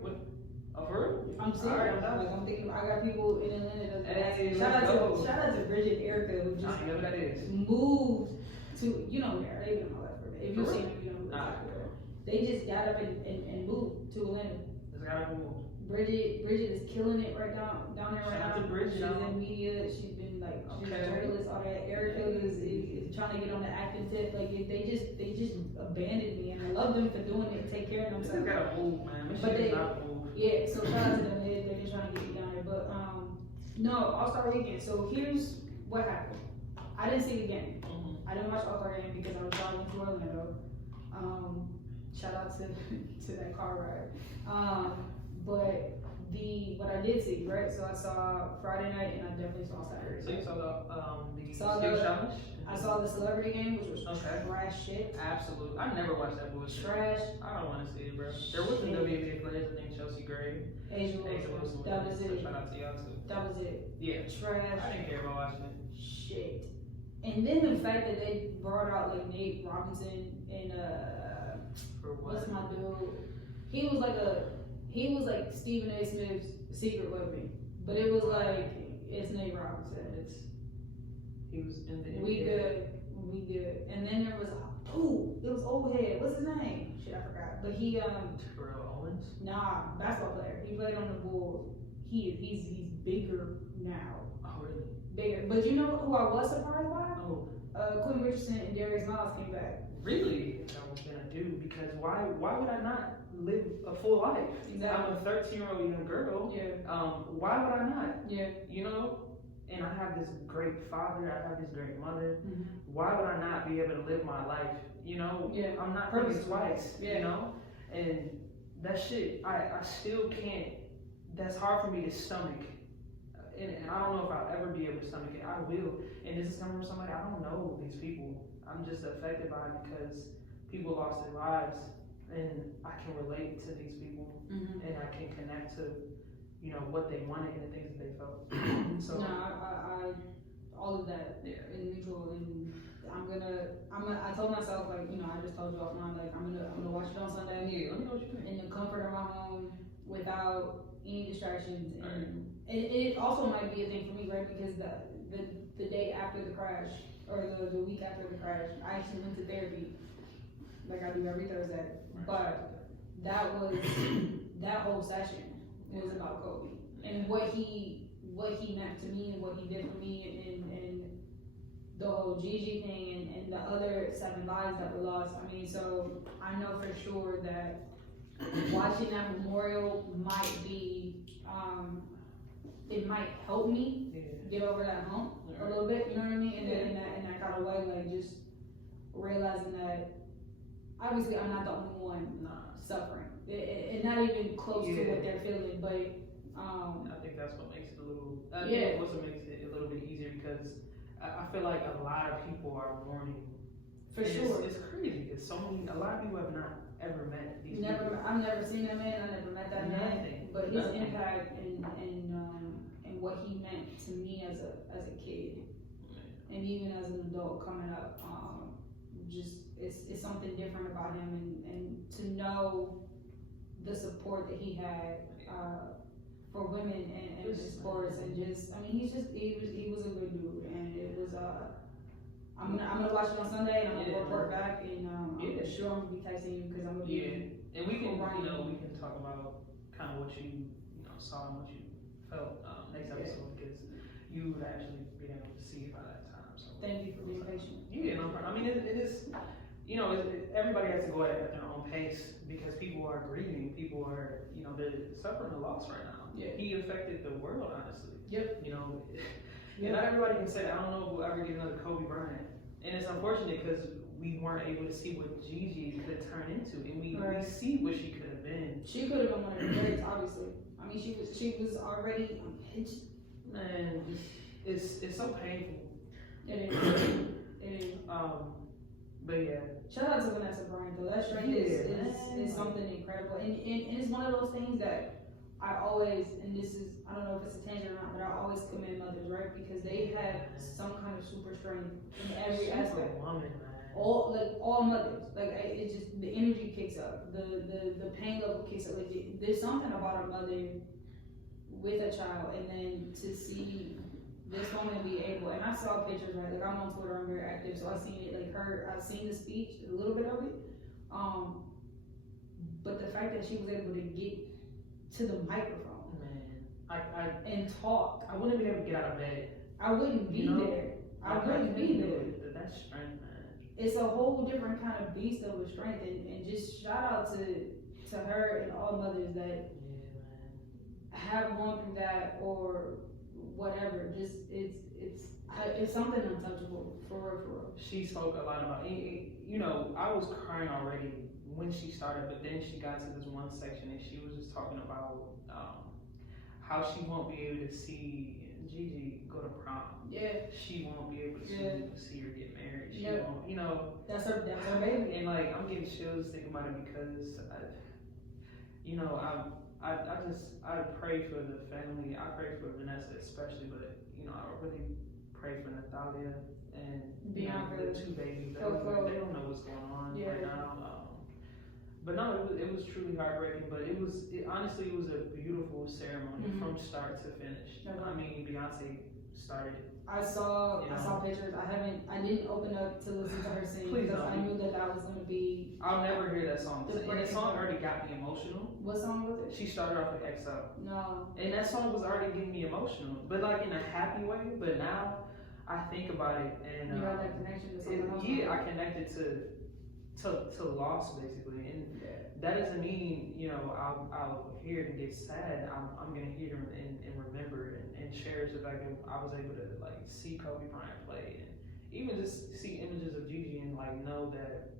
Oh, for real? I'm serious. Like I'm thinking. I got people in Atlanta. Hey, shout out to Bridget and Erica who just I know what that is. moved to where they've been all that for me. If you've seen them, you know who they just got up and moved to Atlanta. Just got up and moved. Bridget is killing it right down there right now. Shout out to Bridget. She's in media. She's been like she's a journalist, all that. Erica is trying to get on the acting tip. Like they just abandoned me, and I love them for doing it, take care of themselves. They gotta move, man. But they not move. Yeah, so shout out to them. They're just trying to get me down there. But no, All-Star Weekend. So here's what happened. I didn't see the game. I didn't watch All-Star Game because I was traveling to Orlando. Shout out to that car ride. But what I did see, right? So I saw Friday night and I definitely saw Saturday. So you saw the challenge? I saw the celebrity game, which was trash shit. Absolutely. I never watched that bullshit. Trash. I don't want to see it, bro. There was some WNBA players named Chelsea Gray. Asia Wilson. That was it. Shout out to y'all too. That was it. Yeah. Trash. I didn't care about watching it. Shit. And then the fact that they brought out like Nate Robinson and For what? what's my dude? He was like Stephen A. Smith's secret weapon, but it was like it's Nate Robinson. He was in the NBA. We good. And then there was it was old head. What's his name? Shit, I forgot. But he Terrell Owens. Nah, basketball player. He played on the Bulls. He's bigger now. Oh really? Bigger. But you know who I was surprised by? Oh. Quentin Richardson and Darius Miles came back. Really? That's what I was gonna do, because why would I not live a full life? Exactly. I'm a 13-year-old young girl. Yeah. Why would I not? Yeah. And I have this great father, I have this great mother. Mm-hmm. Why would I not be able to live my life? Yeah. I'm not pregnant twice, Yeah. And that shit, I still can't, that's hard for me to stomach. And I don't know if I'll ever be able to stomach it. I will. And this is coming from somebody, I don't know these people. I'm just affected by it because people lost their lives. And I can relate to these people. Mm-hmm. And I can connect to, what they wanted and the things that they felt. So no, I all of that is mutual, and I told myself, like, I just told you offline, like, I'm gonna watch it on Sunday. Yeah, let me know what you think. In the comfort of my home without any distractions, and it also might be a thing for me, right? Because the day after the crash, or the week after the crash, I actually went to therapy, like I do every Thursday. But that whole session was about Kobe and what he meant to me and what he did for me, and the whole Gigi thing and the other 7 lives that were lost. I mean, so I know for sure that watching that memorial might be it might help me get over that hump a little bit, you know what I mean? And then in that kind of way, like just realizing that obviously I'm not the only one suffering, and not even close to what they're feeling, but I think that's what makes it a little. I think what makes it a little bit easier because I feel like a lot of people are mourning. For sure, it's crazy. It's so many. A lot of people have not ever met these people. I've never seen that man. I never met that man. But his impact and what he meant to me as a kid, and even as an adult coming up, just it's something different about him, and to know the support that he had for women and his sports, and just I mean he was a good dude, and it was I'm gonna watch it on Sunday, and I'm gonna report back, and I'm sure I'm gonna be texting you because I'm gonna be and we can we can talk about kind of what you saw and what you felt next episode because you would actually be able to see it by that time. So thank you for being patient. Yeah, no problem. I mean it is. Everybody has to go at their own pace because people are grieving. People are, they're suffering a loss right now. Yeah. He affected the world, honestly. Yep. And not everybody can say that. I don't know if we'll ever get another Kobe Bryant. And it's unfortunate because we weren't able to see what Gigi could turn into, and we see what she could have been. She could have been one of the greats, obviously. I mean, she was already. Man, it's so painful. It is. But yeah. Shout out to Vanessa Bryant though. That strength is something incredible, and it's one of those things that I always, and this is, I don't know if it's a tangent or not, but I always commend mothers, right? Because they have some kind of super strength in every aspect. Woman, all mothers, it's just the energy kicks up, the pain level kicks up. Like there's something about a mother with a child, and then to see this woman be able, and I saw pictures, right? Like I'm on Twitter, I'm very active, so I've seen it. I've seen the speech, a little bit of it. But the fact that she was able to get to the microphone, man, and talk. I wouldn't be able to get out of bed. I wouldn't be there. I wouldn't be there. That's strength, man. It's a whole different kind of beast of a strength, and just shout out to her and all mothers that have gone through that or whatever. Just it's something untouchable for real. She spoke a lot about. I was crying already when she started, but then she got to this one section and she was just talking about how she won't be able to see Gigi go to prom. Yeah. She won't be able to see her get married. She won't, That's her baby. And I'm getting chills thinking about it because I pray for the family. I pray for Vanessa especially, but I really pray for Natalia and the two babies. They don't know what's going on right now. But no, it was truly heartbreaking. But honestly, it was a beautiful ceremony from start to finish. I mean, Beyonce started. I saw pictures. I didn't open up to listen to her sing because I knew that was gonna be. I'll never hear that song. And that song already got me emotional. What song was it? She started off with XO. No. And that song was already getting me emotional, but in a happy way. But now I think about it and you have that connection to something else. Yeah, I connected to loss basically, and that doesn't mean I'll hear it and get sad. I'm gonna hear it and remember and cherish the fact that I was able to see Kobe Bryant play and even just see images of Gigi and know that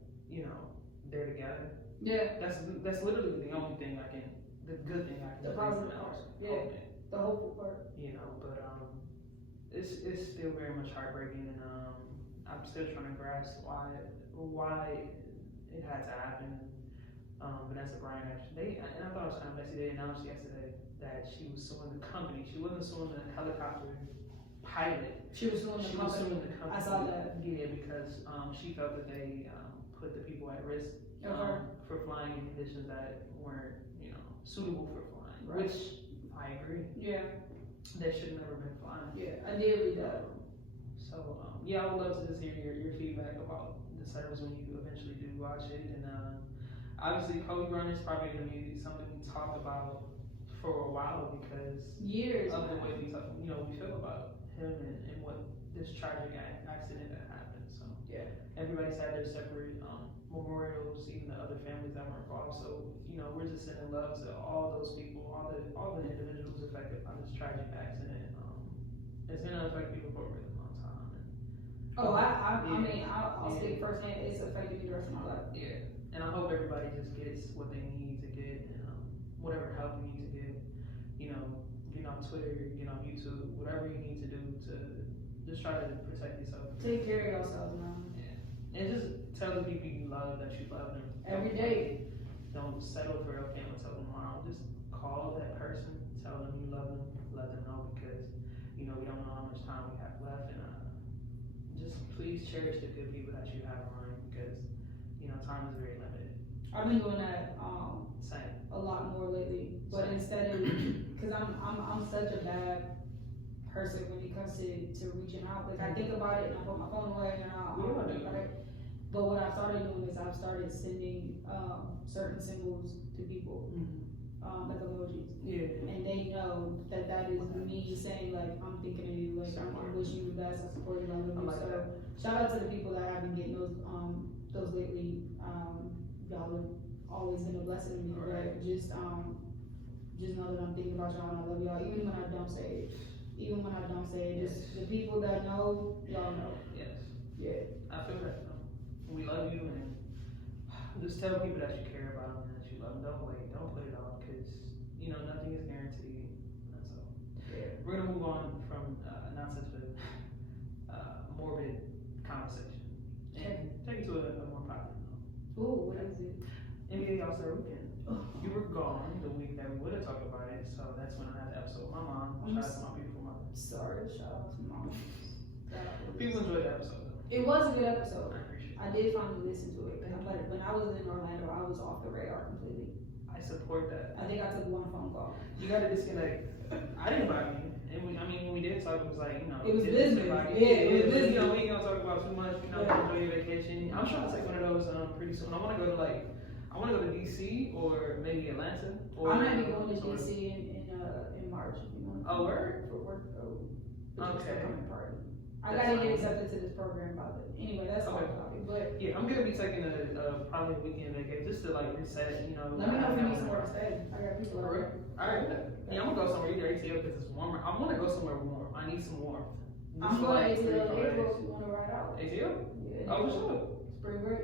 they're together. Yeah, that's literally the only thing the good thing I can. The positive part. Yeah, the hopeful part. But it's still very much heartbreaking, and I'm still trying to grasp why it had to happen. Vanessa Bryant actually, and I thought it was kind of messy. They announced yesterday that she was suing the company. She wasn't suing the helicopter pilot. She was suing the company. I saw that. Yeah, because she felt that they put the people at risk for flying in conditions that weren't, suitable for flying. Right. Which I agree. Yeah. They should have never been flying. Yeah, I did read that. So I would love to just hear your feedback about the service when you eventually do watch it, and obviously Kobe Bryant is probably going to be something we talk about for a while because years of the way we feel about him and what this tragic accident that happened. So everybody's had their separate memorials, even the other families that were involved. So, you know, we're just sending love to all those people, all the individuals affected by this tragic accident. It's gonna affect people for a really long time. I'll speak firsthand. It's affected me the rest of my life. Yeah, and I hope everybody just gets what they need to get, and whatever help you need to get. You know, get on Twitter, get on YouTube, whatever you need to do to just try to protect yourself. Take care of yourself, man. Yeah, and just tell the people you love that you love them Every day. Don't settle for okay, I'm gonna tell them tomorrow. Just call that person, tell them you love them, let them know, because you know we don't know how much time we have left, and just please cherish the good people that you have around, because you know time is very limited. I've been doing that Same. a lot more lately, but instead of, because I'm such a bad person when it comes to reaching out. Like I think about it and I put my phone away and I don't think about it. But what I started doing is I've started sending certain symbols to people, like emojis. Yeah. And they know that that is me saying like I'm thinking of you, like I'm wishing you the best, I support you, I love you. Like so that. shout out to the people that have been getting those lately. Y'all have always been a blessing to me, Right. but just know that I'm thinking about y'all and I love y'all, even when I don't say it. Even when I don't say it, just the people that know, y'all know. Yes. Yeah. I feel that. We love you, and just tell people that you care about them and that you love them. Don't wait. Don't put it off, because you know nothing is guaranteed. That's all. Yeah. We're gonna move on from not such a morbid conversation and take it to a more positive note. Ooh, what is it? NBA All-Star Weekend. You were gone the week that we would have talked about it, so that's when I had the episode with my mom. Shout out to my beautiful mother. Sorry, shout out to mom. People enjoyed the episode though. It was a good episode. I appreciate it. I did finally listen to it, but when I was in Orlando, I was off the radar completely. I support that. I think I took one phone call. You gotta disconnect. I didn't buy me. And when we did talk, it was like, you know. It was business. business. Like, Yeah, it was but, business. you know, we ain't gonna talk about too much. You know, enjoy your vacation. I'm trying to take one of those pretty soon. I wanna go to DC or maybe Atlanta. Or, I might be going to DC in March. If you want. Oh, word? For work. Okay. Party. I That's gotta fine. get accepted to this program by the. Anyway, that's all topic. But Yeah, I'm gonna be taking probably a weekend vacation just to like reset, you know. let me know if you need somewhere to stay. I got people over there. Alright, yeah, I'm gonna go somewhere either ATL because it's warmer. I wanna go somewhere warm. I need some warmth. I'm going to ATL in 3-4 April days. if you want to ride out. ATL? Yeah. Oh, what's up? Spring break.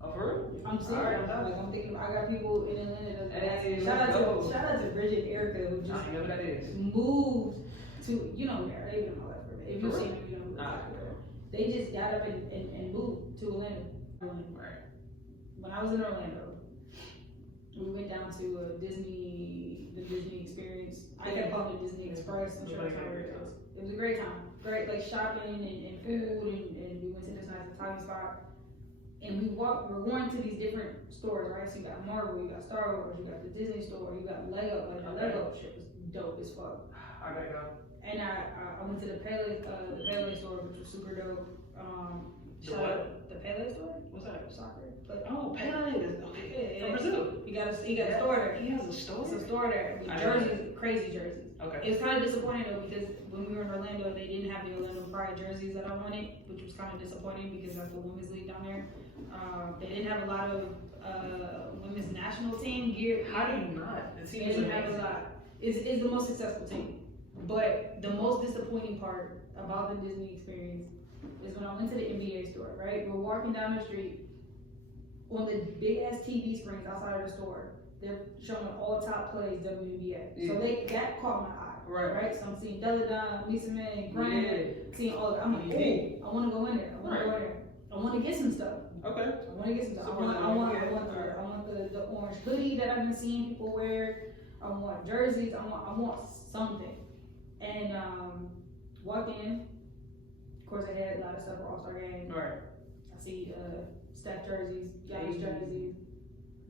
Oh, for real? I'm serious. Alright. Like I'm thinking. I got people in Atlanta. Hey, shout let's go. out to Bridget and Erica who I just don't know what that is. moved to there. They even know that for me. If you've For seen them, you know who Ah. they just got up and moved to Atlanta. Right. When I was in Orlando, we went down to the Disney experience. I kept calling it Disney Express. I'm sure that's how it is. It was a great time. Great, like shopping and food, and we went to this nice Italian spot. And we're going to these different stores, right? So you got Marvel, you got Star Wars, you got the Disney store, you got Lego. Like the Lego shit was dope as fuck. I gotta go. And I went to the Pele store, which was super dope. The what? The Pele store? What's that? Soccer. Like, Oh, Pele is okay. Yeah, From Brazil. He got a store there. He has a store? It's a store there with I jerseys, crazy jerseys. Okay. It was kind of disappointing though because when we were in Orlando, they didn't have the Orlando Pride jerseys that I wanted, which was kind of disappointing because that's the women's league down there. They didn't have a lot of women's national team gear. How do you not? The They team is didn't have a amazing. lot. It's the most successful team. But the most disappointing part about the Disney experience is when I went to the NBA store, right? We're walking down the street on the big ass TV screens outside of the store. They're showing all top plays WNBA. Yeah. So that caught my eye. Right. So I'm seeing Deladon, Lisa May, Grant, seeing all that. I'm like, Yeah. ooh, I want to go in there. I want to get some stuff. Okay. I want to get some stuff. Support I want the the orange hoodie that I've been seeing people wear. I want jerseys. I want something. And walked in. Of course, I had a lot of stuff for All-Star Game. Right. I see Steph jerseys, Giannis jerseys,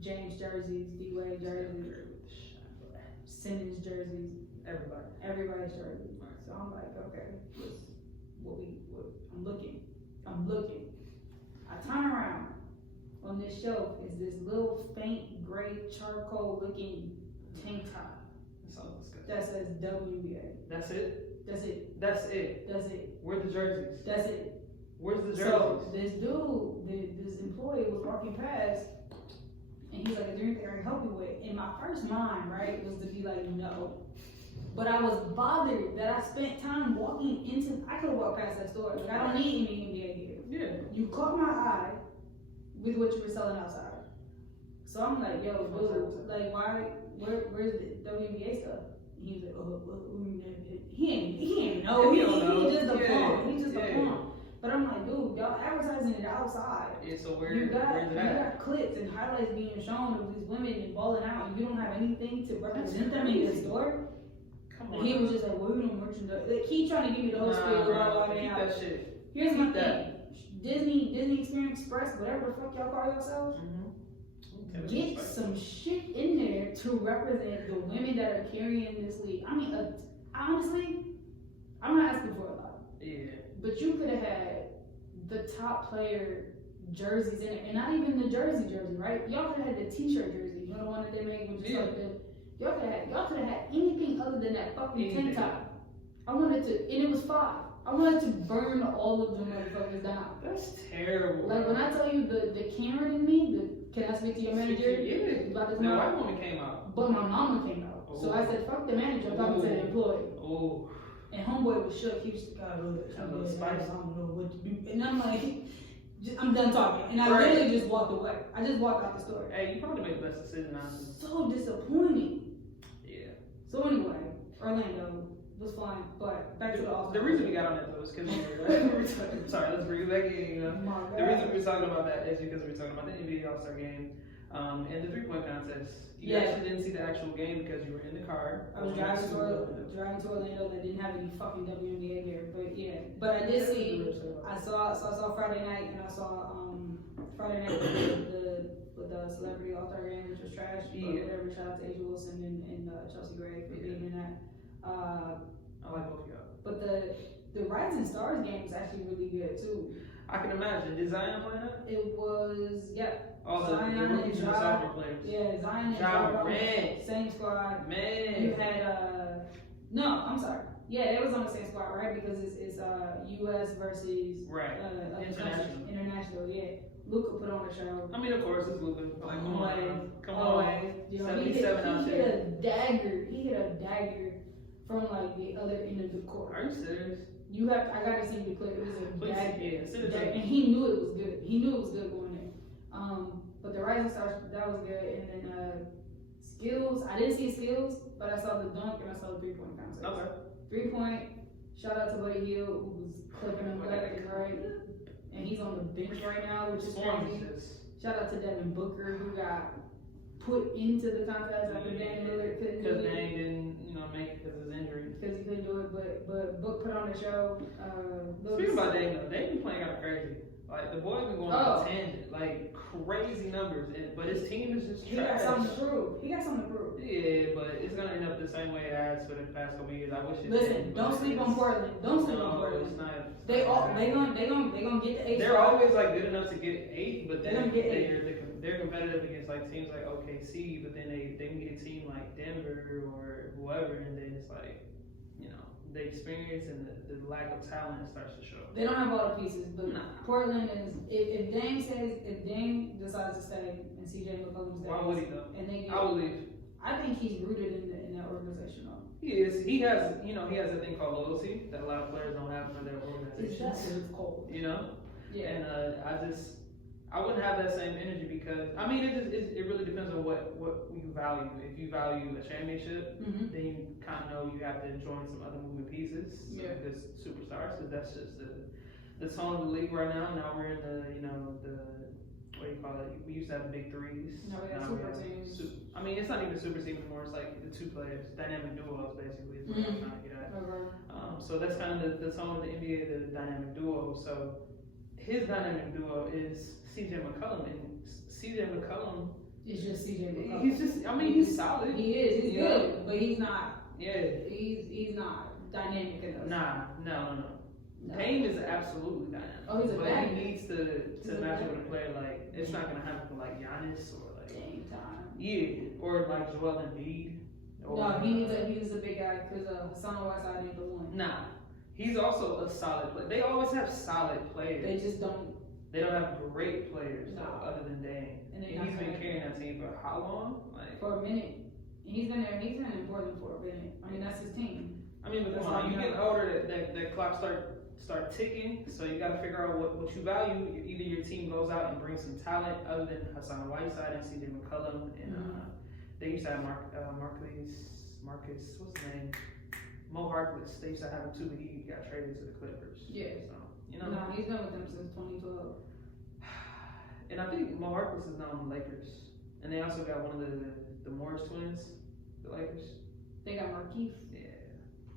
James jerseys, D-Wade jerseys, Simmons jerseys, everybody's jerseys. Right. So I'm like, okay, I'm looking. I turn around. On this shelf is this little faint gray charcoal looking tank top Sounds disgusting. that says WNBA. That's it? That's it. That's it. That's it. Where are the jerseys? That's it. Where's the jerseys? So this dude, this employee was walking past, and he's like, "Is there anything I can help you with?" And my first mind, right, was to be like, "No." But I was bothered that I spent time walking into. I could have walked past that store. Like, I don't need any NBA gear. Yeah. You caught my eye with what you were selling outside. So I'm like, "Yo, dude, like, why? Where's the WNBA stuff?" And he was like, he ain't know. He don't know. He just a pawn. He's just a Yeah. pawn. But I'm like, dude, y'all advertising it outside. Yeah, so You where's got that? clips and highlights being shown of these women and balling out, and you don't have anything to represent them in your store. Come And on. he was just like, "Well, we don't merchandise." Like, he trying to give me the whole spiel about keep now. that shit. Here's my Keep that. thing: Disney Experience Express, whatever the fuck y'all call yourselves, get some shit in there to represent the women that are carrying this league. I mean, honestly, I'm not asking for a lot. Yeah. But you could have had the top player jerseys in it, and not even the jersey, right? Y'all could have had the t-shirt jersey, you know, the one that they make with just like the. Y'all could have had anything other than that fucking tank top. I wanted to, and it was 5. I wanted to burn all of them motherfuckers down. That's terrible. Like when I tell you the Karen in me, can I speak to your manager? Yeah. About this The white woman came out. But my mama came out. So I said, "Fuck the manager, I'm talking to the employee." Oh. And homeboy was shook. He was just, "God, A little spicy. I don't know what to do." And I'm like, I'm done talking. And I Right. literally just walked away. I just walked out the store. Hey, you probably made the best decision, honestly. So disappointing. Yeah. So anyway, Orlando was fun, but back to the All-Star. The reason we got on that though is because sorry, let's bring it back in. You know, the reason we're talking about that is because we're talking about the NBA All-Star game and the 3-point contest. You actually didn't see the actual game because you were in the car. I was driving to Orlando that didn't have any fucking WNBA there, but yeah. But I did see. I saw Friday night, and I saw Friday night with the celebrity All-Star game, which was trash. But whatever. Shout out to Asia Wilson and Chelsea Gray for being in that. I like both of y'all. But the Rising Stars game was actually really good too. I can imagine. Did Zion play that? It was, All the rookies and the sophomore players. Yeah, Zion and Ja Morant. Same squad. Man. You had no, I'm sorry. Yeah, it was on the same squad, right? Because it's U.S. versus international. Yeah, Luka put on the show. I mean, of course, it's Luka. Like, come on. Always. You know, 77 out he there. hit a dagger from like the other end of the court. Are you serious? I got to see the clip. It was a Please, dagger. send it to me. And he knew it was good. He knew it was good going there. But the Rising Stars, that was good. And then skills, I didn't see skills, but I saw the dunk and I saw the 3-point contest. Okay. 3-point. Shout out to Buddy Hield, who was clipping them left and right. And he's on the bench right now, which is crazy. Shout out to Devin Booker, who got put into the contest after Dame Lillard couldn't do it. Because Dame didn't, make it because of his injury. Because he couldn't do it, but Book put on the show. Speaking about Dame, though, Dame been playing kind of crazy. Like, the boy's been going on a tangent. Like, crazy numbers. But his team is just trash. He got something to prove. Yeah, but it's going to end up the same way it has for the past couple years. I wish it Listen, don't sleep on Portland. Don't sleep on Portland. It's not. They gonna get the 8th. They're always like good enough to get 8th, but they're gonna get 8th. They're competitive against like teams like OKC, but then they meet a team like Denver or whoever, and then it's like, the experience and the lack of talent starts to show. They don't have all the pieces, but Portland is. If Dame decides to stay and CJ McCollum stays, why would he though? I would leave. I think he's rooted in that organization though. He is. He has a thing called loyalty that a lot of players don't have for their organization. It's cold. Yeah. And I wouldn't have that same energy because it really depends on what you value. If you value a championship, then you kind of know you have to join some other moving pieces. Because superstars, because that's just the tone of the league right now. Now we're in the what do you call it? We used to have the big threes. No, we have super teams. It's not even super team anymore. It's like the 2 players, dynamic duos, basically. Is what I'm trying to get at. So that's kind of the tone of the NBA, the dynamic duo. So his dynamic duo is CJ McCollum, and CJ McCollum is just CJ McCollum. He's solid. He is. He's good, but he's not. Yeah. He's not dynamic enough. No. Dame is absolutely dynamic. Oh, he's a but he needs to match up with a player like it's not gonna happen for like Giannis or like Dame time. Yeah, or like Joel Embiid. No, he needs a big guy because Hassan Whiteside ain't the one. Nah. He's also a solid player. They always have solid players. They just don't. They don't have great players though, No. other than Dame. And And he's been carrying that team for how long? Like, For a minute. And he's been there. He's been in Portland for a minute. I mean, that's his team. I mean, but That's come on, all you I get know. older, that clock start ticking. So you got to figure out what you value. Either your team goes out and brings some talent, other than Hassan Whiteside and CJ McCollum, and they used to have Marcus, what's his name? Mo Harkless. They used to have him too, but he got traded to the Clippers. Yeah. So you know. No, he's been with them since 2012. And I think Mo Harkless is now on the Lakers, and they also got one of the Morris twins, the Lakers. They got Marquise.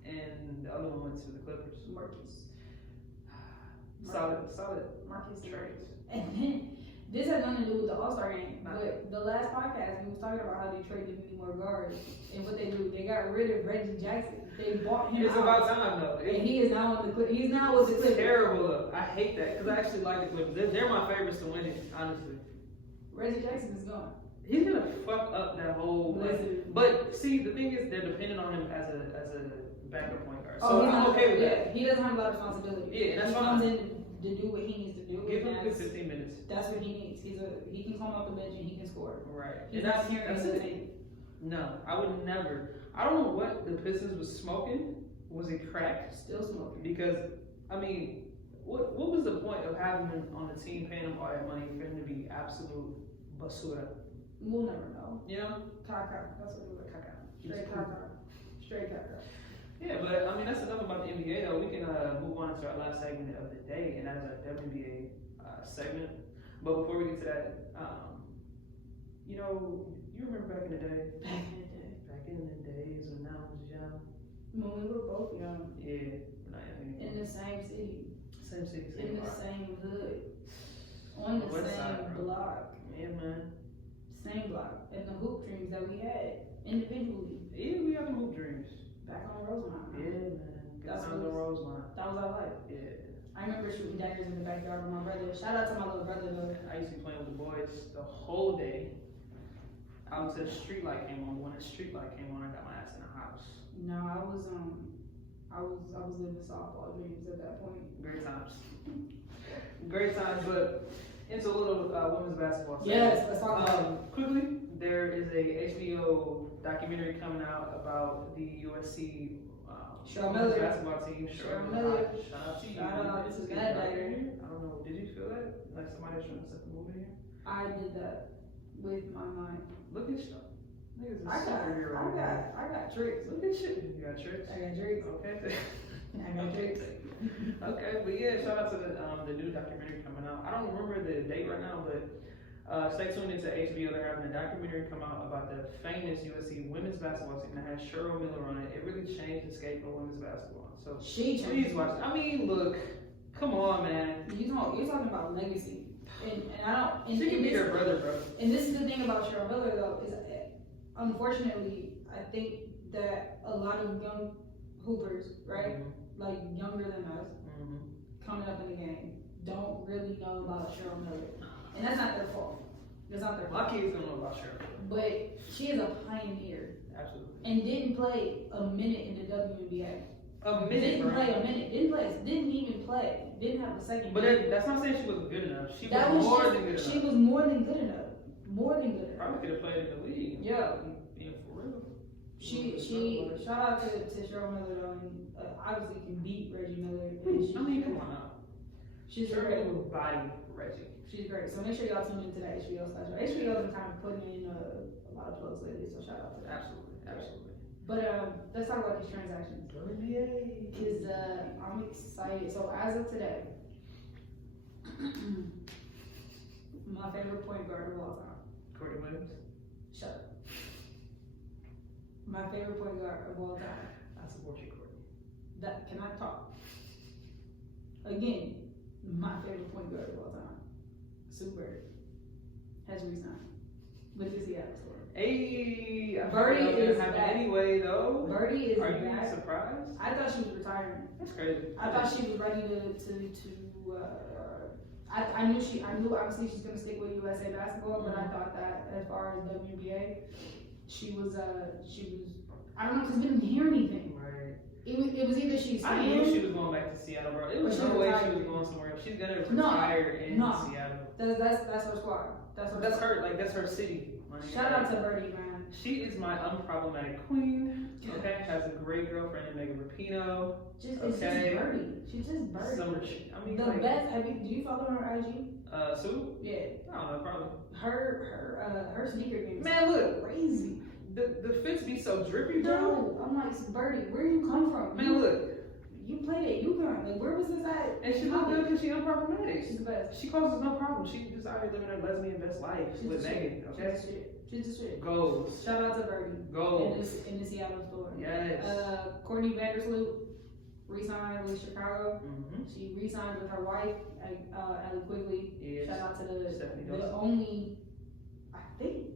And the other one went to the Clippers. Marquise. Solid Marquise trades. And then, this has nothing to do with the All-Star game, Nah. but the last podcast, we was talking about how they traded many more guards. And what they do, they got rid of Reggie Jackson. They bought him It's out. about time though. And he is now on the Clippers. He's now with the It's Clippers. terrible though. I hate that because I actually like the Clippers. They're my favorites to win it, honestly. Reggie Jackson is gone. He's gonna fuck up that whole. Listen. But see, the thing is, they're dependent on him as a backup point guard. So Oh, I'm okay with yeah, that. he doesn't have a lot of responsibility. Yeah, that's he fine. comes in to do what he needs to do. Give and him good that's, 15 minutes. that's what he needs. He can come off the bench and he can score. Right. He's And not here that's to it. take. No, I would never. I don't know what the Pistons was smoking. Was it crack? Still smoking. Because, I mean, what was the point of having him on the team, paying him all that money for him to be absolute basura? We'll never know. You know? Kaka. That's what it was. Caca. Straight Kaka. Straight Kaka. Yeah, but I mean, that's enough about the NBA though. We can move on to our last segment of the day, and that is our WNBA segment. But before we get to that, you know, you remember back in the day? Back in the day. Back in the days when I was young. When we were both young. Yeah, when I am In the same city. Same city, In same the block. same hood. On the West same side, bro. block. Yeah, man. Same block. And the hoop dreams that we had individually. Yeah, we have the hoop dreams. Back on Rosemont. Yeah, man. Good That's times on Rosemont. That was our life. Yeah. I remember shooting daggers in the backyard with my brother. Shout out to my little brother though. I used to be playing with the boys the whole day. Out until the street light came on. When the street light came on, I got my ass in the house. No, I was living softball dreams at that point. Great times. Great times, but into a little women's basketball. Yes, let's talk about it. Quickly, there is a HBO documentary coming out about the USC Cheryl women's Miller. basketball team. Cheryl Miller. Shout out to you. Shout out, this is Is bad it night. here? I don't know. Did you feel that? Like somebody was trying to set the movie here? I did that with my mind. Look at you. Niggas I a superhero. got tricks. Look at you. You got tricks? I got tricks. Okay. I got tricks. Okay, but yeah, shout out to the new documentary coming out. I don't remember the date right now, but stay tuned into HBO. They're having a documentary come out about the famous USC women's basketball team that has Cheryl Miller on it. It really changed the scape of women's basketball. So She please watch it. I mean, look, come on, man. You're talking about legacy. And I don't. And, She can and be this, your brother, bro. And this is the thing about Cheryl Miller, though, is unfortunately, I think that a lot of young hoopers, right, like younger than us, coming up in the game, don't really know about Cheryl Miller. And that's not their fault. That's not their My fault. kids don't know about Cheryl. But she is a pioneer Absolutely. and didn't play a minute in the WNBA. A minute, Didn't bro. play a minute. Didn't even play. Didn't have a second. But game. that's not saying she wasn't good enough. She That was was more just- than good enough. She was more than good enough. More than good enough. Probably could have played in the league. Yeah. Being for real. She shout out to Cheryl Miller though, and obviously can beat Reggie Miller. And I mean, come on now. She's Cheryl great. will body Reggie. She's great. So make sure y'all tune into that HBO special. HBO is kind of putting in a lot of plugs lately, so shout out to that. Absolutely. But let's talk about these transactions. WNBA. Because I'm excited. So as of today, my favorite point guard of all time. Courtney Williams. Shut up. My favorite point guard of all time. I support you, Courtney. That can I talk? Again, my favorite point guard of all time, Sue Bird, has resigned with the Seattle Storm. Hey, I Birdie thought that was is gonna happen back. anyway, though. Birdie is Are you back. surprised? I thought she was retiring. That's crazy. I thought she was ready I knew obviously she's gonna stick with USA basketball, but I thought that as far as WNBA, she was I don't know because we didn't hear anything. Right. it was either she's I knew she was going back to Seattle, bro. It was no way she was going somewhere else. She's gonna retire in Seattle. That's her squad. That's her city. Shout out to Birdie, man. She is my unproblematic queen. Okay, has a great girlfriend in Megan Rapinoe. It's just Birdie. She's just Birdie. Best. Do you follow her on IG? Sue? Yeah. I don't know, probably. Her sneaker game. Man, look, crazy. The fits be so drippy, bro. No, I'm like, Birdie, where you come from? Man, look. You played at UConn. Like, where was this at? And she look good because she unproblematic. She's the best. She causes no problem. She just out here living her lesbian best life with Megan. Okay. She's the shit. Goals. Shout out to Birdie. Goals. In the Seattle store. Yes. Courtney Vandersloot re-signed with Chicago. Mm-hmm. She re-signed with her wife, Allie Quigley. Yes. Shout out to the only, I think,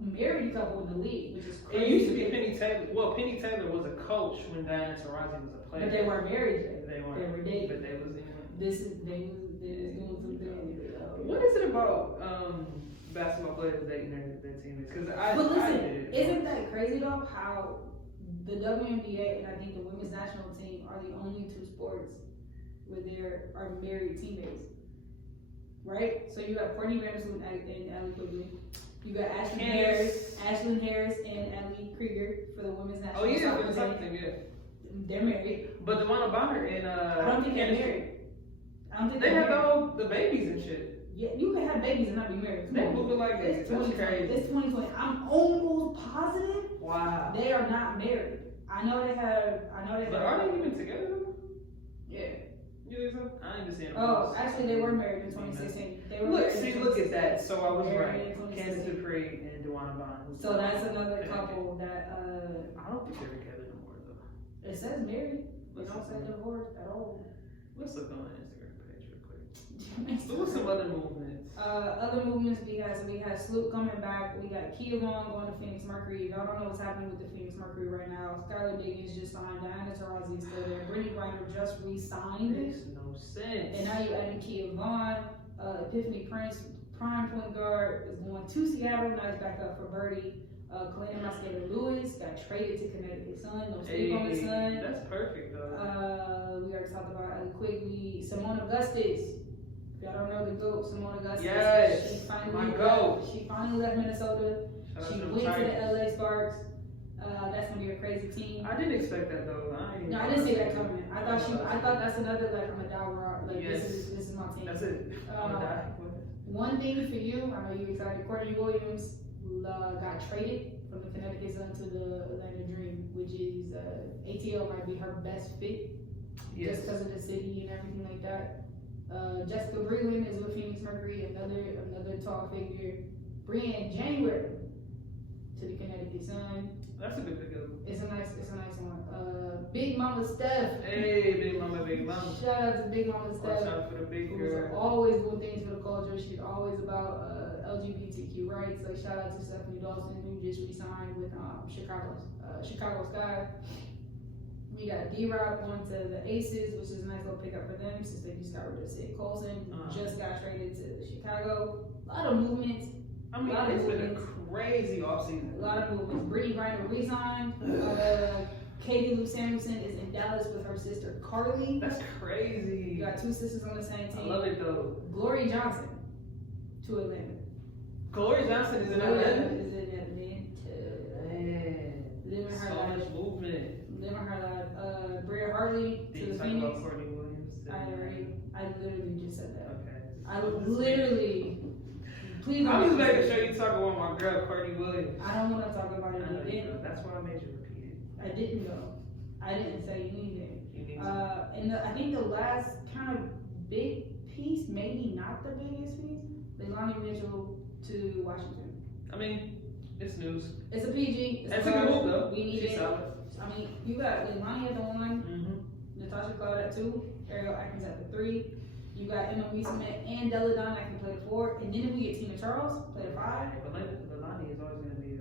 married couple in the league, which is crazy. It used to be Penny Taylor. Well, Penny Taylor was a coach when Diana Taurasi was a player. But they weren't married yet. They weren't. They were dating. But they was in. They was doing some things. What is it about basketball players dating their teammates? Because But listen, isn't that crazy though? How the WNBA and I think the women's national team are the only two sports where there are married teammates, right? So you got Courtney Vandersloot and Allie Quigley. You got Ashlyn Harris and Allie Krieger for the women's national team. Oh yeah, for the soccer team, yeah. They're married. But DeWanna Bonner and I don't think they're married. I don't think they have the babies and shit. Yeah, you can have babies and not be married. They moving like this. That's crazy. It's 2020. I'm almost positive. Wow. They are not married. I know they have. But are they even together? Yeah. You think so? I ain't just saying. Oh, actually, they were married in 2016. They were look at that. So I was right. Candace Dupree and DeWanna Bonner. So that's another couple that. I don't think they're together no more though. It says married. It don't say divorced at all. Let's look on the Instagram page real quick. So what's some other movements? Other movements we had Sloop coming back. We got Kia Vaughn going to Phoenix Mercury. Y'all don't know what's happening with the Phoenix Mercury right now. Skylar Diggins just signed. Diana Taurasi is still there. Brittany Griner just re-signed. Makes no sense. And now you're adding Kia Vaughn. Epiphany Prince, prime point guard, is going to Seattle. Now he's back up for Birdie. Kalena Mosqueda-Lewis got traded to Connecticut Sun. Don't sleep on the Sun. That's perfect though. We already talked about Allie Quigley. Simone Augustus. If y'all don't know the GOAT, Simone Augustus. Yes. She finally left Minnesota. She went to the LA Sparks. That's gonna be a crazy team. I didn't expect that though. I didn't see that coming. I thought that's another like I'm a down. Like yes. this is my team. That's it. One thing for you, I know you excited. Courtney Williams got traded from the Connecticut Sun to the Atlanta Dream, which is ATL might be her best fit, just because of the city and everything like that. Jessica Breland is with Phoenix Mercury, another tall figure. Brianne January to the Connecticut Sun. That's a good pickup. It's a nice one. Big Mama Steph. Hey, Big Mama. Shout out to Big Mama Steph. Watch out for the big girl. Who's always doing things for the culture. She's always about LGBTQ rights. Like shout out to Stephanie Dawson, who just re-signed with Chicago Sky. We got D-Rob going to the Aces, which is a nice little pickup for them since they just got rid of Sid Colson. Just got traded to Chicago. A lot of movements. I mean, it's been a crazy offseason. A lot of movements. Brittany Griner re-signed. Katie Lou Samuelson is in Dallas with her sister Carly. That's crazy. You got two sisters on the same team. I love it though. Glory Johnson to Atlanta. Glory Johnson is in Atlanta? Is in Atlanta. Man. Living her so life. much movement. Living her life. Bria Hartley to the Phoenix. About Courtney Williams? I literally just said that. Okay. I literally. Please don't. I'm just making sure you talk about my girl Courtney Williams. I don't want to talk about it again. That's why I made you repeat it. I didn't know. I didn't say anything. And I think the last kind of big piece, maybe not the biggest piece, Leilani Mitchell to Washington. I mean, it's news. It's a PG. It's a good move though. We need it. I mean, you got Leilani at the 1, Natasha Cloud at 2, Ariel Atkins at the 3. You got Emma Meesman and Della Don that can play the 4. And then if we get Tina Charles, play the 5. But Leilani is always going to be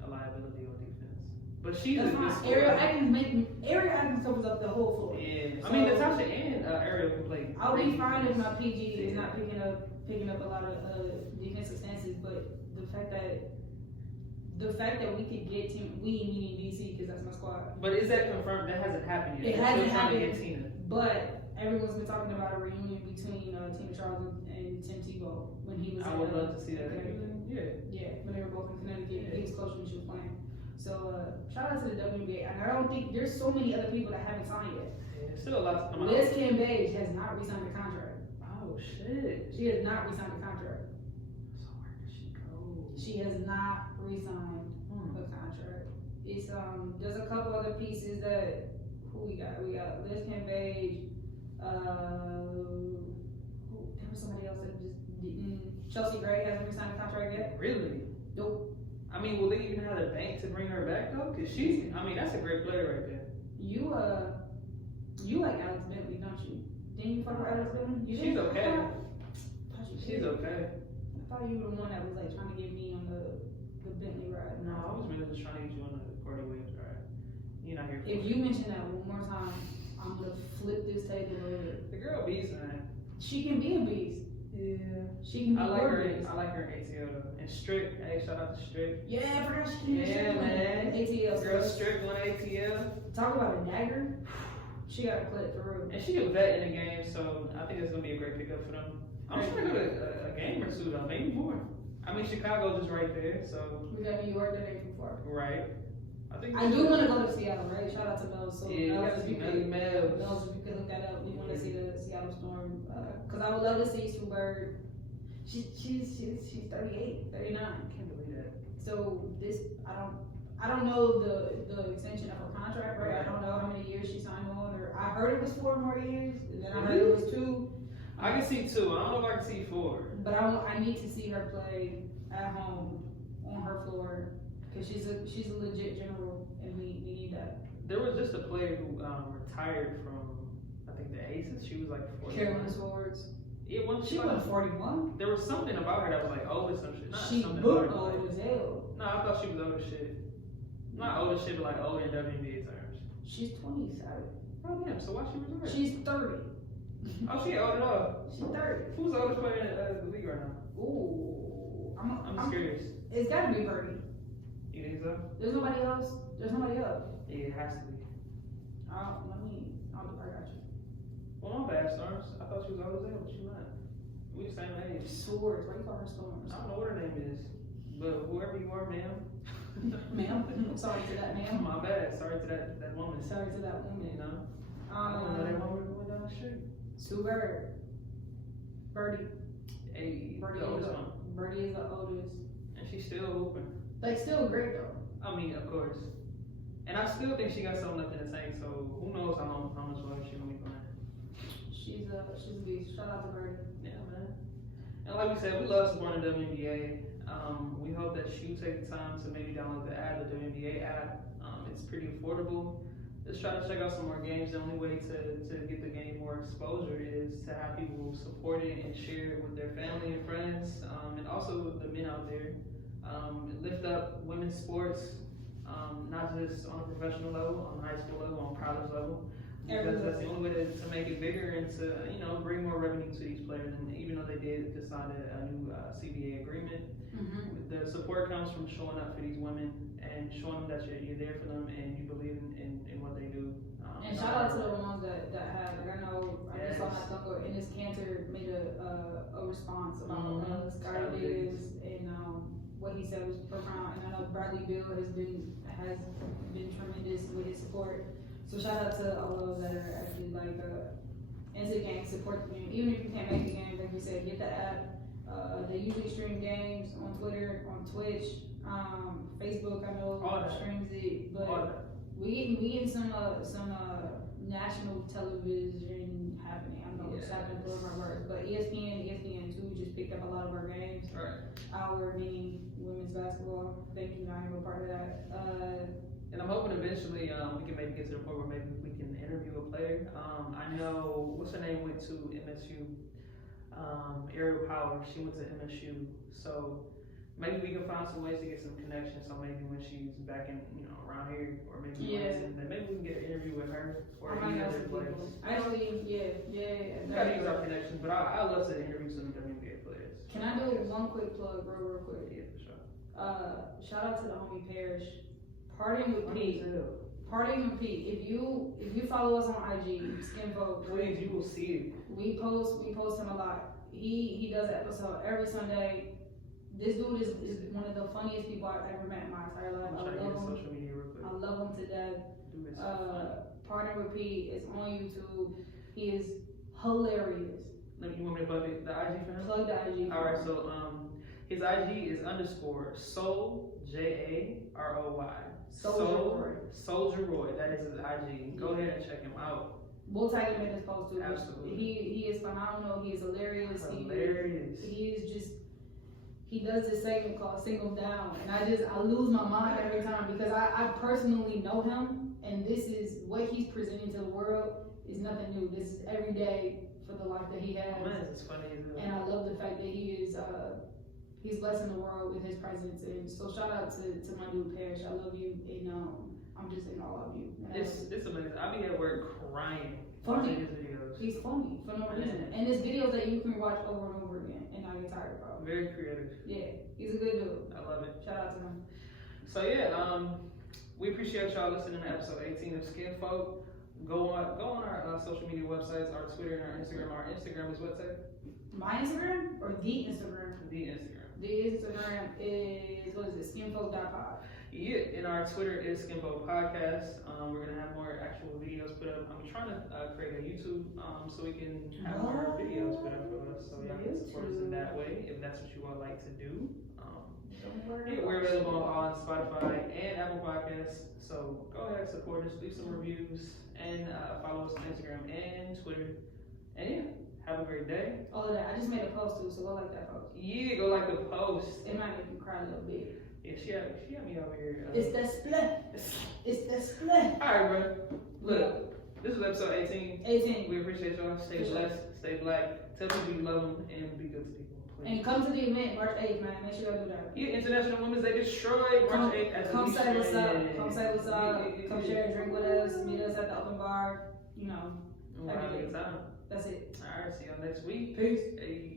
a liability on defense. But she's That's a good fine. Ariel Atkins covers up the whole floor. Yeah. So, I mean, Natasha and Ariel can play. I'll be fine if my PG is not picking up a lot of defensive stances, but the fact that the fact that we could get Team, we meaning DC because that's my squad. But is that confirmed? That hasn't happened yet. It hasn't They're still trying to happened. get Tina. But everyone's been talking about a reunion between Tina Charles and Tim Tebow when he was. I would love to see that. Yeah, when they were both in Connecticut. He was coaching when she was playing. So shout out to the WNBA. And I don't think there's so many other people that haven't signed yet. Yeah, still a lot to come out. Skinfolk.pod has not re-signed the contract. Oh shit. She has not re-signed the contract. So where did she go? She has not re-signed the contract. It's there's a couple other pieces that who we got. We got Skinfolk. There was somebody else that just didn't. Chelsea Gray hasn't re-signed the contract yet. Really? Nope. I mean, will they even have the bank to bring her back though? Cause she's, I mean, that's a great player right there. You like Alex Bentley, don't you? Didn't you fuck with Alex Bentley? She's okay. She's okay. I thought you were the one that was like trying to get me on the Bentley ride. No, I was really just trying to get you on the Cordy Williams ride. You're not here for If it. you mention that one more time, I'm gonna flip this table over. The girl beast, man. She can be a beast. Yeah. She can be I like her. beast. I like her in ATL though. And Strick. Hey, shout out to Strick. Yeah, I forgot she can Yeah, man. ATL. Girl Strick on ATL. Talk about a dagger. She got a clip for real. And she a vet in the game, so I think it's gonna be a great pickup for them. I'm trying to go to a game or two though, maybe more. I mean, Chicago just right there, so. We got New York that ain't too far. Right. I do want to go to Seattle, right? Shout out to Mel. So yeah, Mel, if you could Mel. look that up, we want to see the Seattle Storm. Cause I would love to see Sue Bird. She's 38, 39. I can't believe that. So this, I don't know the extension of her contract, right? I don't know how many years she signed on, or I heard it was 4 more years, and then I heard it was 2. I can see 2. I don't know if I can see 4. But I need to see her play at home on her floor, because she's a legit general, and we need that. There was just a player who retired from, I think, the Aces. She was like 41. Carolyn Swords. Yeah, She was 41. There was something about her that was like old or some shit. She looked old as hell. No, I thought she was old as shit. Not old as shit, but like old in WNBA terms. She's 27. Oh damn, so why she retired? She's 30. Oh, she ain't old at all. She's 30. Who's the oldest player in the league right now? Ooh. I'm curious. It's gotta be Birdie. You think so? There's nobody else. Yeah, it has to be. I got you. Well, my bad, Storms. I thought she was old as hell, but she not. We the same age. Swords. Why you call her Storms? I don't know what her name is, but whoever you are, ma'am. Ma'am. Sorry to that ma'am. My bad. Sorry to that woman. Sorry to that woman. You know. I don't know that woman going down the street. Sue Bird. Birdie. Hey, Birdie the is oldest the, one. Birdie is the oldest. And she's still open. Like still great though. I mean, of course. And I still think she got something left in the tank. So who knows how much longer she's gonna be playing. She's a beast. Shout out to Birdie. Yeah, man. And like we said, we love supporting the WNBA. We hope that you take the time to maybe download the app, the WNBA app. It's pretty affordable. Just try to check out some more games. The only way to get the game more exposure is to have people support it and share it with their family and friends, and also the men out there. Lift up women's sports, not just on a professional level, on a high school level, on college level. Because that's the only way to make it bigger and to bring more revenue to these players. And even though they did decide a new CBA agreement, the support comes from showing up for these women and showing them that you're there for them and you believe in what they do. And shout out to the ones that have. Like I know I just saw my uncle Ennis Cantor made a response about Sky Davis and what he said was profound. And I know Bradley Beal has been tremendous with his support. So shout out to all those that are actually like into the game, support the game. Even if you can't make the game, like you said, get the app. They usually stream games on Twitter, on Twitch, Facebook. I know streams it, but we getting some national television happening. I don't know what's happening to our words, but ESPN2 just picked up a lot of our games. Right. Our meaning women's basketball. Thank you, I am a part of that. And I'm hoping eventually we can maybe get to the point where maybe we can interview a player. I know, what's her name, went to MSU. Ariel Power, she went to MSU. So maybe we can find some ways to get some connections. So maybe when she's back in, around here, or maybe maybe we can get an interview with her or any other players. Actually, We gotta use our connections, but I love to interview some WNBA players. Can I do one quick plug, real quick? Yeah, for sure. Shout out to the homie Parrish. Partying with P. Partying with P. If you follow us on IG, Skinfolk, please, you will see it. We post him a lot. He does an episode every Sunday. This dude is one of the funniest people I've ever met in my entire life. I love him. Social media real quick. I love him to death. Partner with P is on YouTube. He is hilarious. You want me to plug the IG for him? Plug the IG. Alright, so his IG is _Soul JAROY. Soldier Roy. That is his IG. Go ahead and check him out. We'll tag him in this post too. Absolutely. He is phenomenal. He is hilarious. Hilarious. He does this segment called Single Down, and I lose my mind every time because I personally know him, and this is what he's presenting to the world is nothing new. This is every day for the life that he has. Oh, man, it's funny. And I love the fact that he is he's blessing the world with his presence. And so shout out to my dude Parrish. I love you, and I'm just in all of you. It's amazing. I be at work crying funny. watching his videos. He's funny for no reason, and it's videos that you can watch over and over again and not get tired of. Very creative. Yeah, he's a good dude. I love it. Shout out to him. So yeah, we appreciate y'all listening to episode 18 of Skinfolk. Go on our social media websites, our Twitter and our Instagram. Our Instagram is what, say? My Instagram or the Instagram? The Instagram. The Instagram is, what is it, Skinfolk.pod. Yeah, and our Twitter is Skinfolk.podcast. We're going to have more actual videos put up. I'm trying to create a YouTube so we can have more videos put up for us. So y'all can support us in that way if that's what you would like to do. We're available on Spotify and Apple Podcasts. So go ahead, support us, leave some reviews, and follow us on Instagram and Twitter. And yeah, have a great day. All of that. I just made a post too, so go like that post. Yeah, go like the post. It might make you cry a little bit. Yeah, she had me over here. It's that split. It's that split. Alright, bro. Look, this is episode 18. 18. We appreciate y'all. Stay blessed, stay black. Tell people you love them and be good to people. Please. And come to the event March 8th, man. Make sure y'all do that. Yeah, International Women's Day destroyed March 8th at the Come say what's up. Come say what's up. Yeah. Come share a drink with us. Meet us at the open bar. You know. We'll have a good time. That's it. Alright, see y'all next week. Peace. Hey.